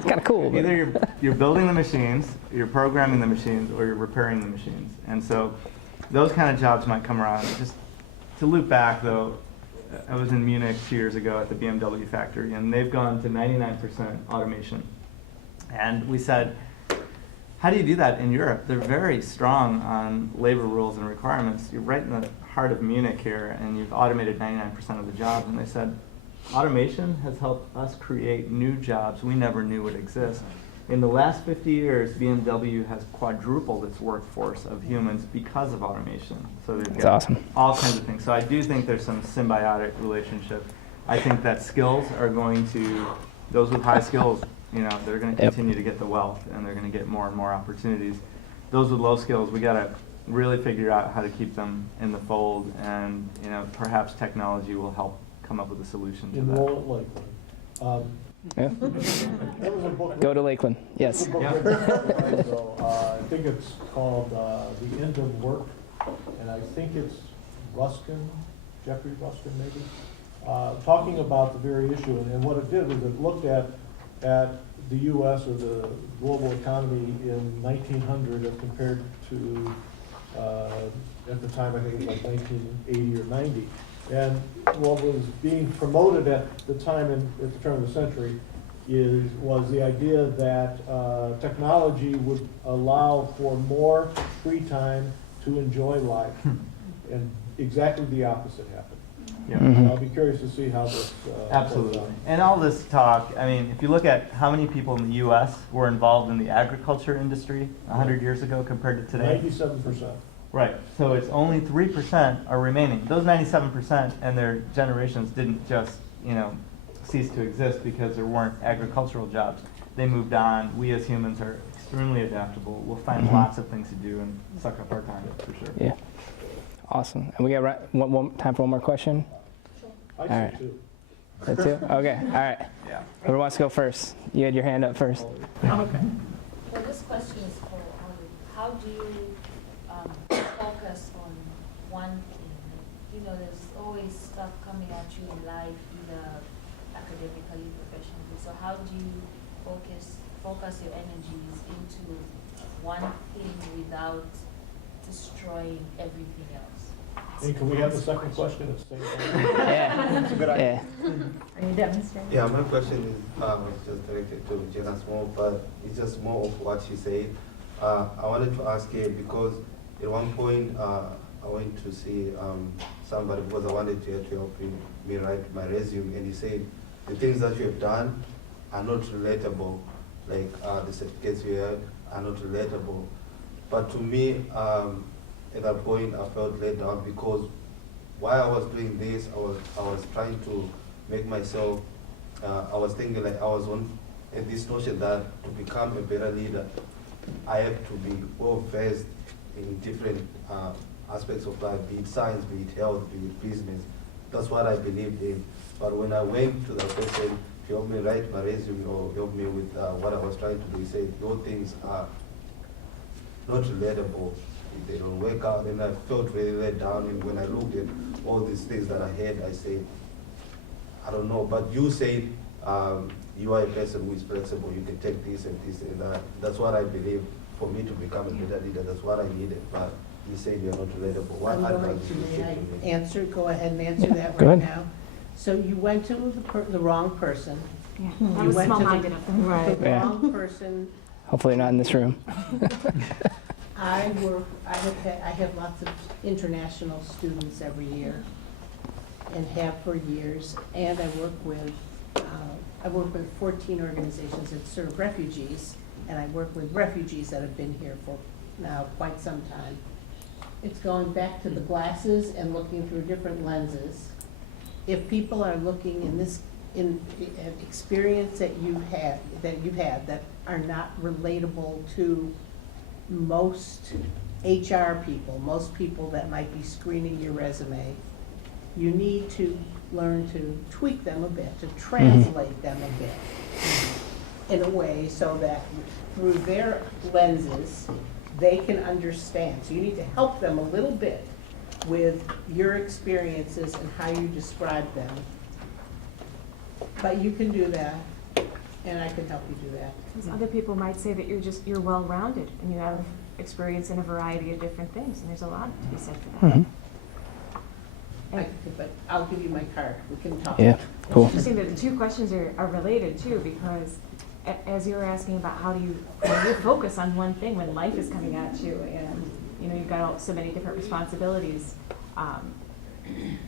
kind of cool. Either you're building the machines, you're programming the machines, or you're repairing the machines. And so those kind of jobs might come around. Just to loop back though, I was in Munich 2 years ago at the BMW factory, and they've gone to 99% automation. And we said, how do you do that in Europe? They're very strong on labor rules and requirements. You're right in the heart of Munich here, and you've automated 99% of the jobs. And they said, automation has helped us create new jobs we never knew would exist. In the last 50 years, BMW has quadrupled its workforce of humans because of automation. So they've got awesome. all kinds of things. So I do think there's some symbiotic relationship. I think that skills are going to, those with high skills, they're going to continue to get the wealth, and they're going to get more and more opportunities. Those with low skills, we got to really figure out how to keep them in the fold, and perhaps technology will help come up with a solution to that. Enroll at Lakeland. Yeah. There was a book Go to Lakeland. Yes. There was a book written ago, I think it's called The End of Work, and I think it's Ruskin, Jeffrey Ruskin maybe, talking about the very issue. And what it did was it looked at the U.S. or the global economy in 1900 as compared to, at the time, I think it was like 1980 or 90. And what was being promoted at the time, at the turn of the century, was the idea that technology would allow for more free time to enjoy life. And exactly the opposite happened. Yeah. I'll be curious to see how this Absolutely. plays out. And all this talk, I mean, if you look at how many people in the U.S. were involved in the agriculture industry 100 years ago compared to today. 97%. Right. So it's only 3% are remaining. Those 97% and their generations didn't just, cease to exist because there weren't agricultural jobs. They moved on. We as humans are extremely adaptable. We'll find lots of things to do and suck up our time, for sure. Yeah. Awesome. And we got one time for one more question? I All see right. two. That's it? Okay. All right. Yeah. Whoever wants to go first? You had your hand up first. Well, this question is for Audrey. How do you focus on one thing? you know, there's always stuff coming at you in life, either academically, professionally. So how do you focus your energies into one thing without destroying everything else? Hey, can we have the second question at the same time? Yeah. It's a good idea. Are you demonstrating? Yeah, my question is just directed to Jenna Small, but it's just more of what she said. I wanted to ask you because at one point I went to see somebody because I wanted to help me write my resume, and he said the things that you have done are not relatable, like the certificates you had are not relatable. But to me, at that point, I felt let down because while I was doing this, I was trying to make myself. I was thinking like I was on this notion that to become a better leader, I have to be well versed in different aspects of life, be it science, be it health, be it business. That's what I believed in. But when I went to that person to help me write my resume or help me with what I was trying to do, he said, those things are not relatable. They don't work out, and I felt really let down. And when I looked at all these things that I had, I said, I don't know. But you said you are a person who is flexible. You can take this and this and that. That's what I believe for me to become a better leader. That's what I needed. But you said you're not relatable. What I'm going advice to, would you may give to I me? answer, go ahead and answer that Go right ahead. now. So you went to the wrong person. Yeah, You that was went to the- small-minded of them. The Yeah. wrong person. Hopefully not in this room. I have lots of international students every year and have for years. And I work with 14 organizations that serve refugees. And I work with refugees that have been here for now quite some time. It's going back to the glasses and looking through different lenses. If people are looking in experience that you've had that are not relatable to most HR people, most people that might be screening your resume, you need to learn to tweak them a bit, to translate them a bit in a way so that through their lenses, they can understand. So you need to help them a little bit with your experiences and how you describe them. But you can do that, and I can help you do that. Because other people might say that you're well-rounded and you have experience in a variety of different things, and there's a lot to be said for that. But I'll give you my card, we can talk. Yeah, cool. It's interesting that the two questions are related too, because as you were asking about how do you focus on one thing when life is coming at you, and you've got so many different responsibilities.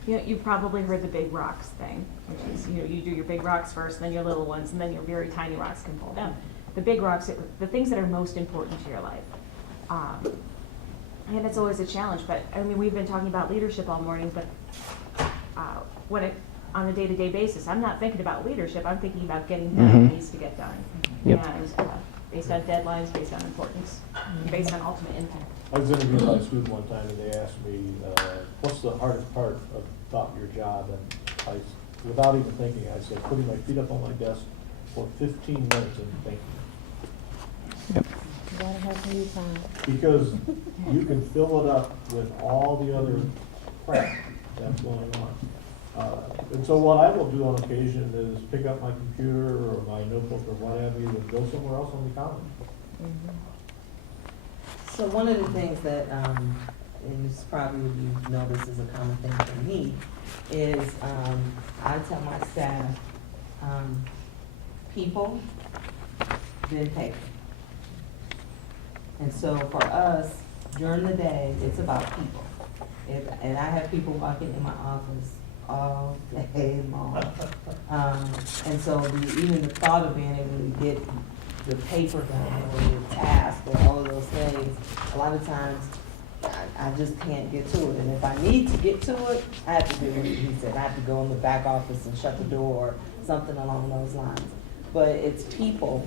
You've probably heard the big rocks thing, which is you do your big rocks first, then your little ones, and then your very tiny rocks can fall down. The big rocks, the things that are most important to your life. And it's always a challenge, but I mean, we've been talking about leadership all morning, but on a day-to-day basis, I'm not thinking about leadership, I'm thinking about getting done what needs to get done. Yep. And based on deadlines, based on importance, based on ultimate impact. I was interviewed by a student one time, and they asked me, what's the hardest part about your job? And without even thinking, I said, putting my feet up on my desk for 15 minutes and thinking. Yep. Gotta have some time. Because you can fill it up with all the other crap that's going on. And so what I will do on occasion is pick up my computer or my notebook or what have you and go somewhere else on the common. So one of the things that, and this probably you know this is a common thing for me, is I tell my staff, people, then paper. And so for us, during the day, it's about people. And I have people walking in my office all day long. And so even the thought of being able to get the paper done or the task or all of those things, a lot of times I just can't get to it. And if I need to get to it, I have to do what he said. I have to go in the back office and shut the door or something along those lines. But it's people.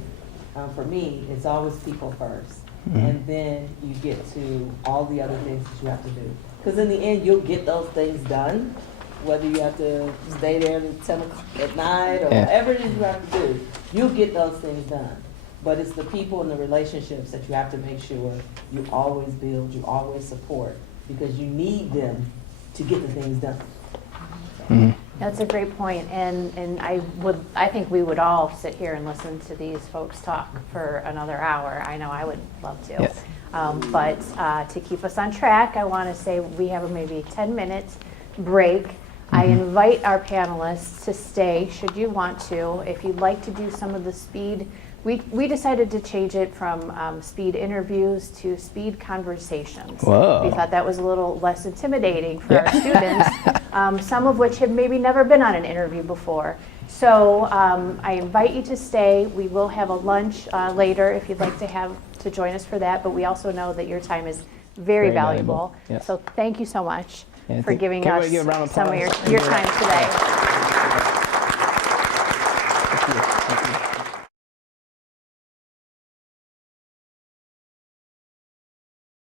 For me, it's always people first. And then you get to all the other things that you have to do. Because in the end, you'll get those things done, whether you have to stay there till 10 o'clock at night or whatever it is you have to do, you'll get those things done. But it's the people and the relationships that you have to make sure you always build, you always support, because you need them to get the things done. Mhm. That's a great point, and I think we would all sit here and listen to these folks talk for another hour. I know I would love to. Yes. But to keep us on track, I want to say we have a maybe 10-minute break. I invite our panelists to stay, should you want to. If you'd like to do some of the speed, we decided to change it from speed interviews to speed conversations. Whoa. We thought that was a little less intimidating for our students, some of which have maybe never been on an interview before. So I invite you to stay. We will have a lunch later if you'd like to join us for that, but we also know that your time is very valuable. Yes. So thank you so much Yeah, for giving can we us give a round of some of applause? your time today.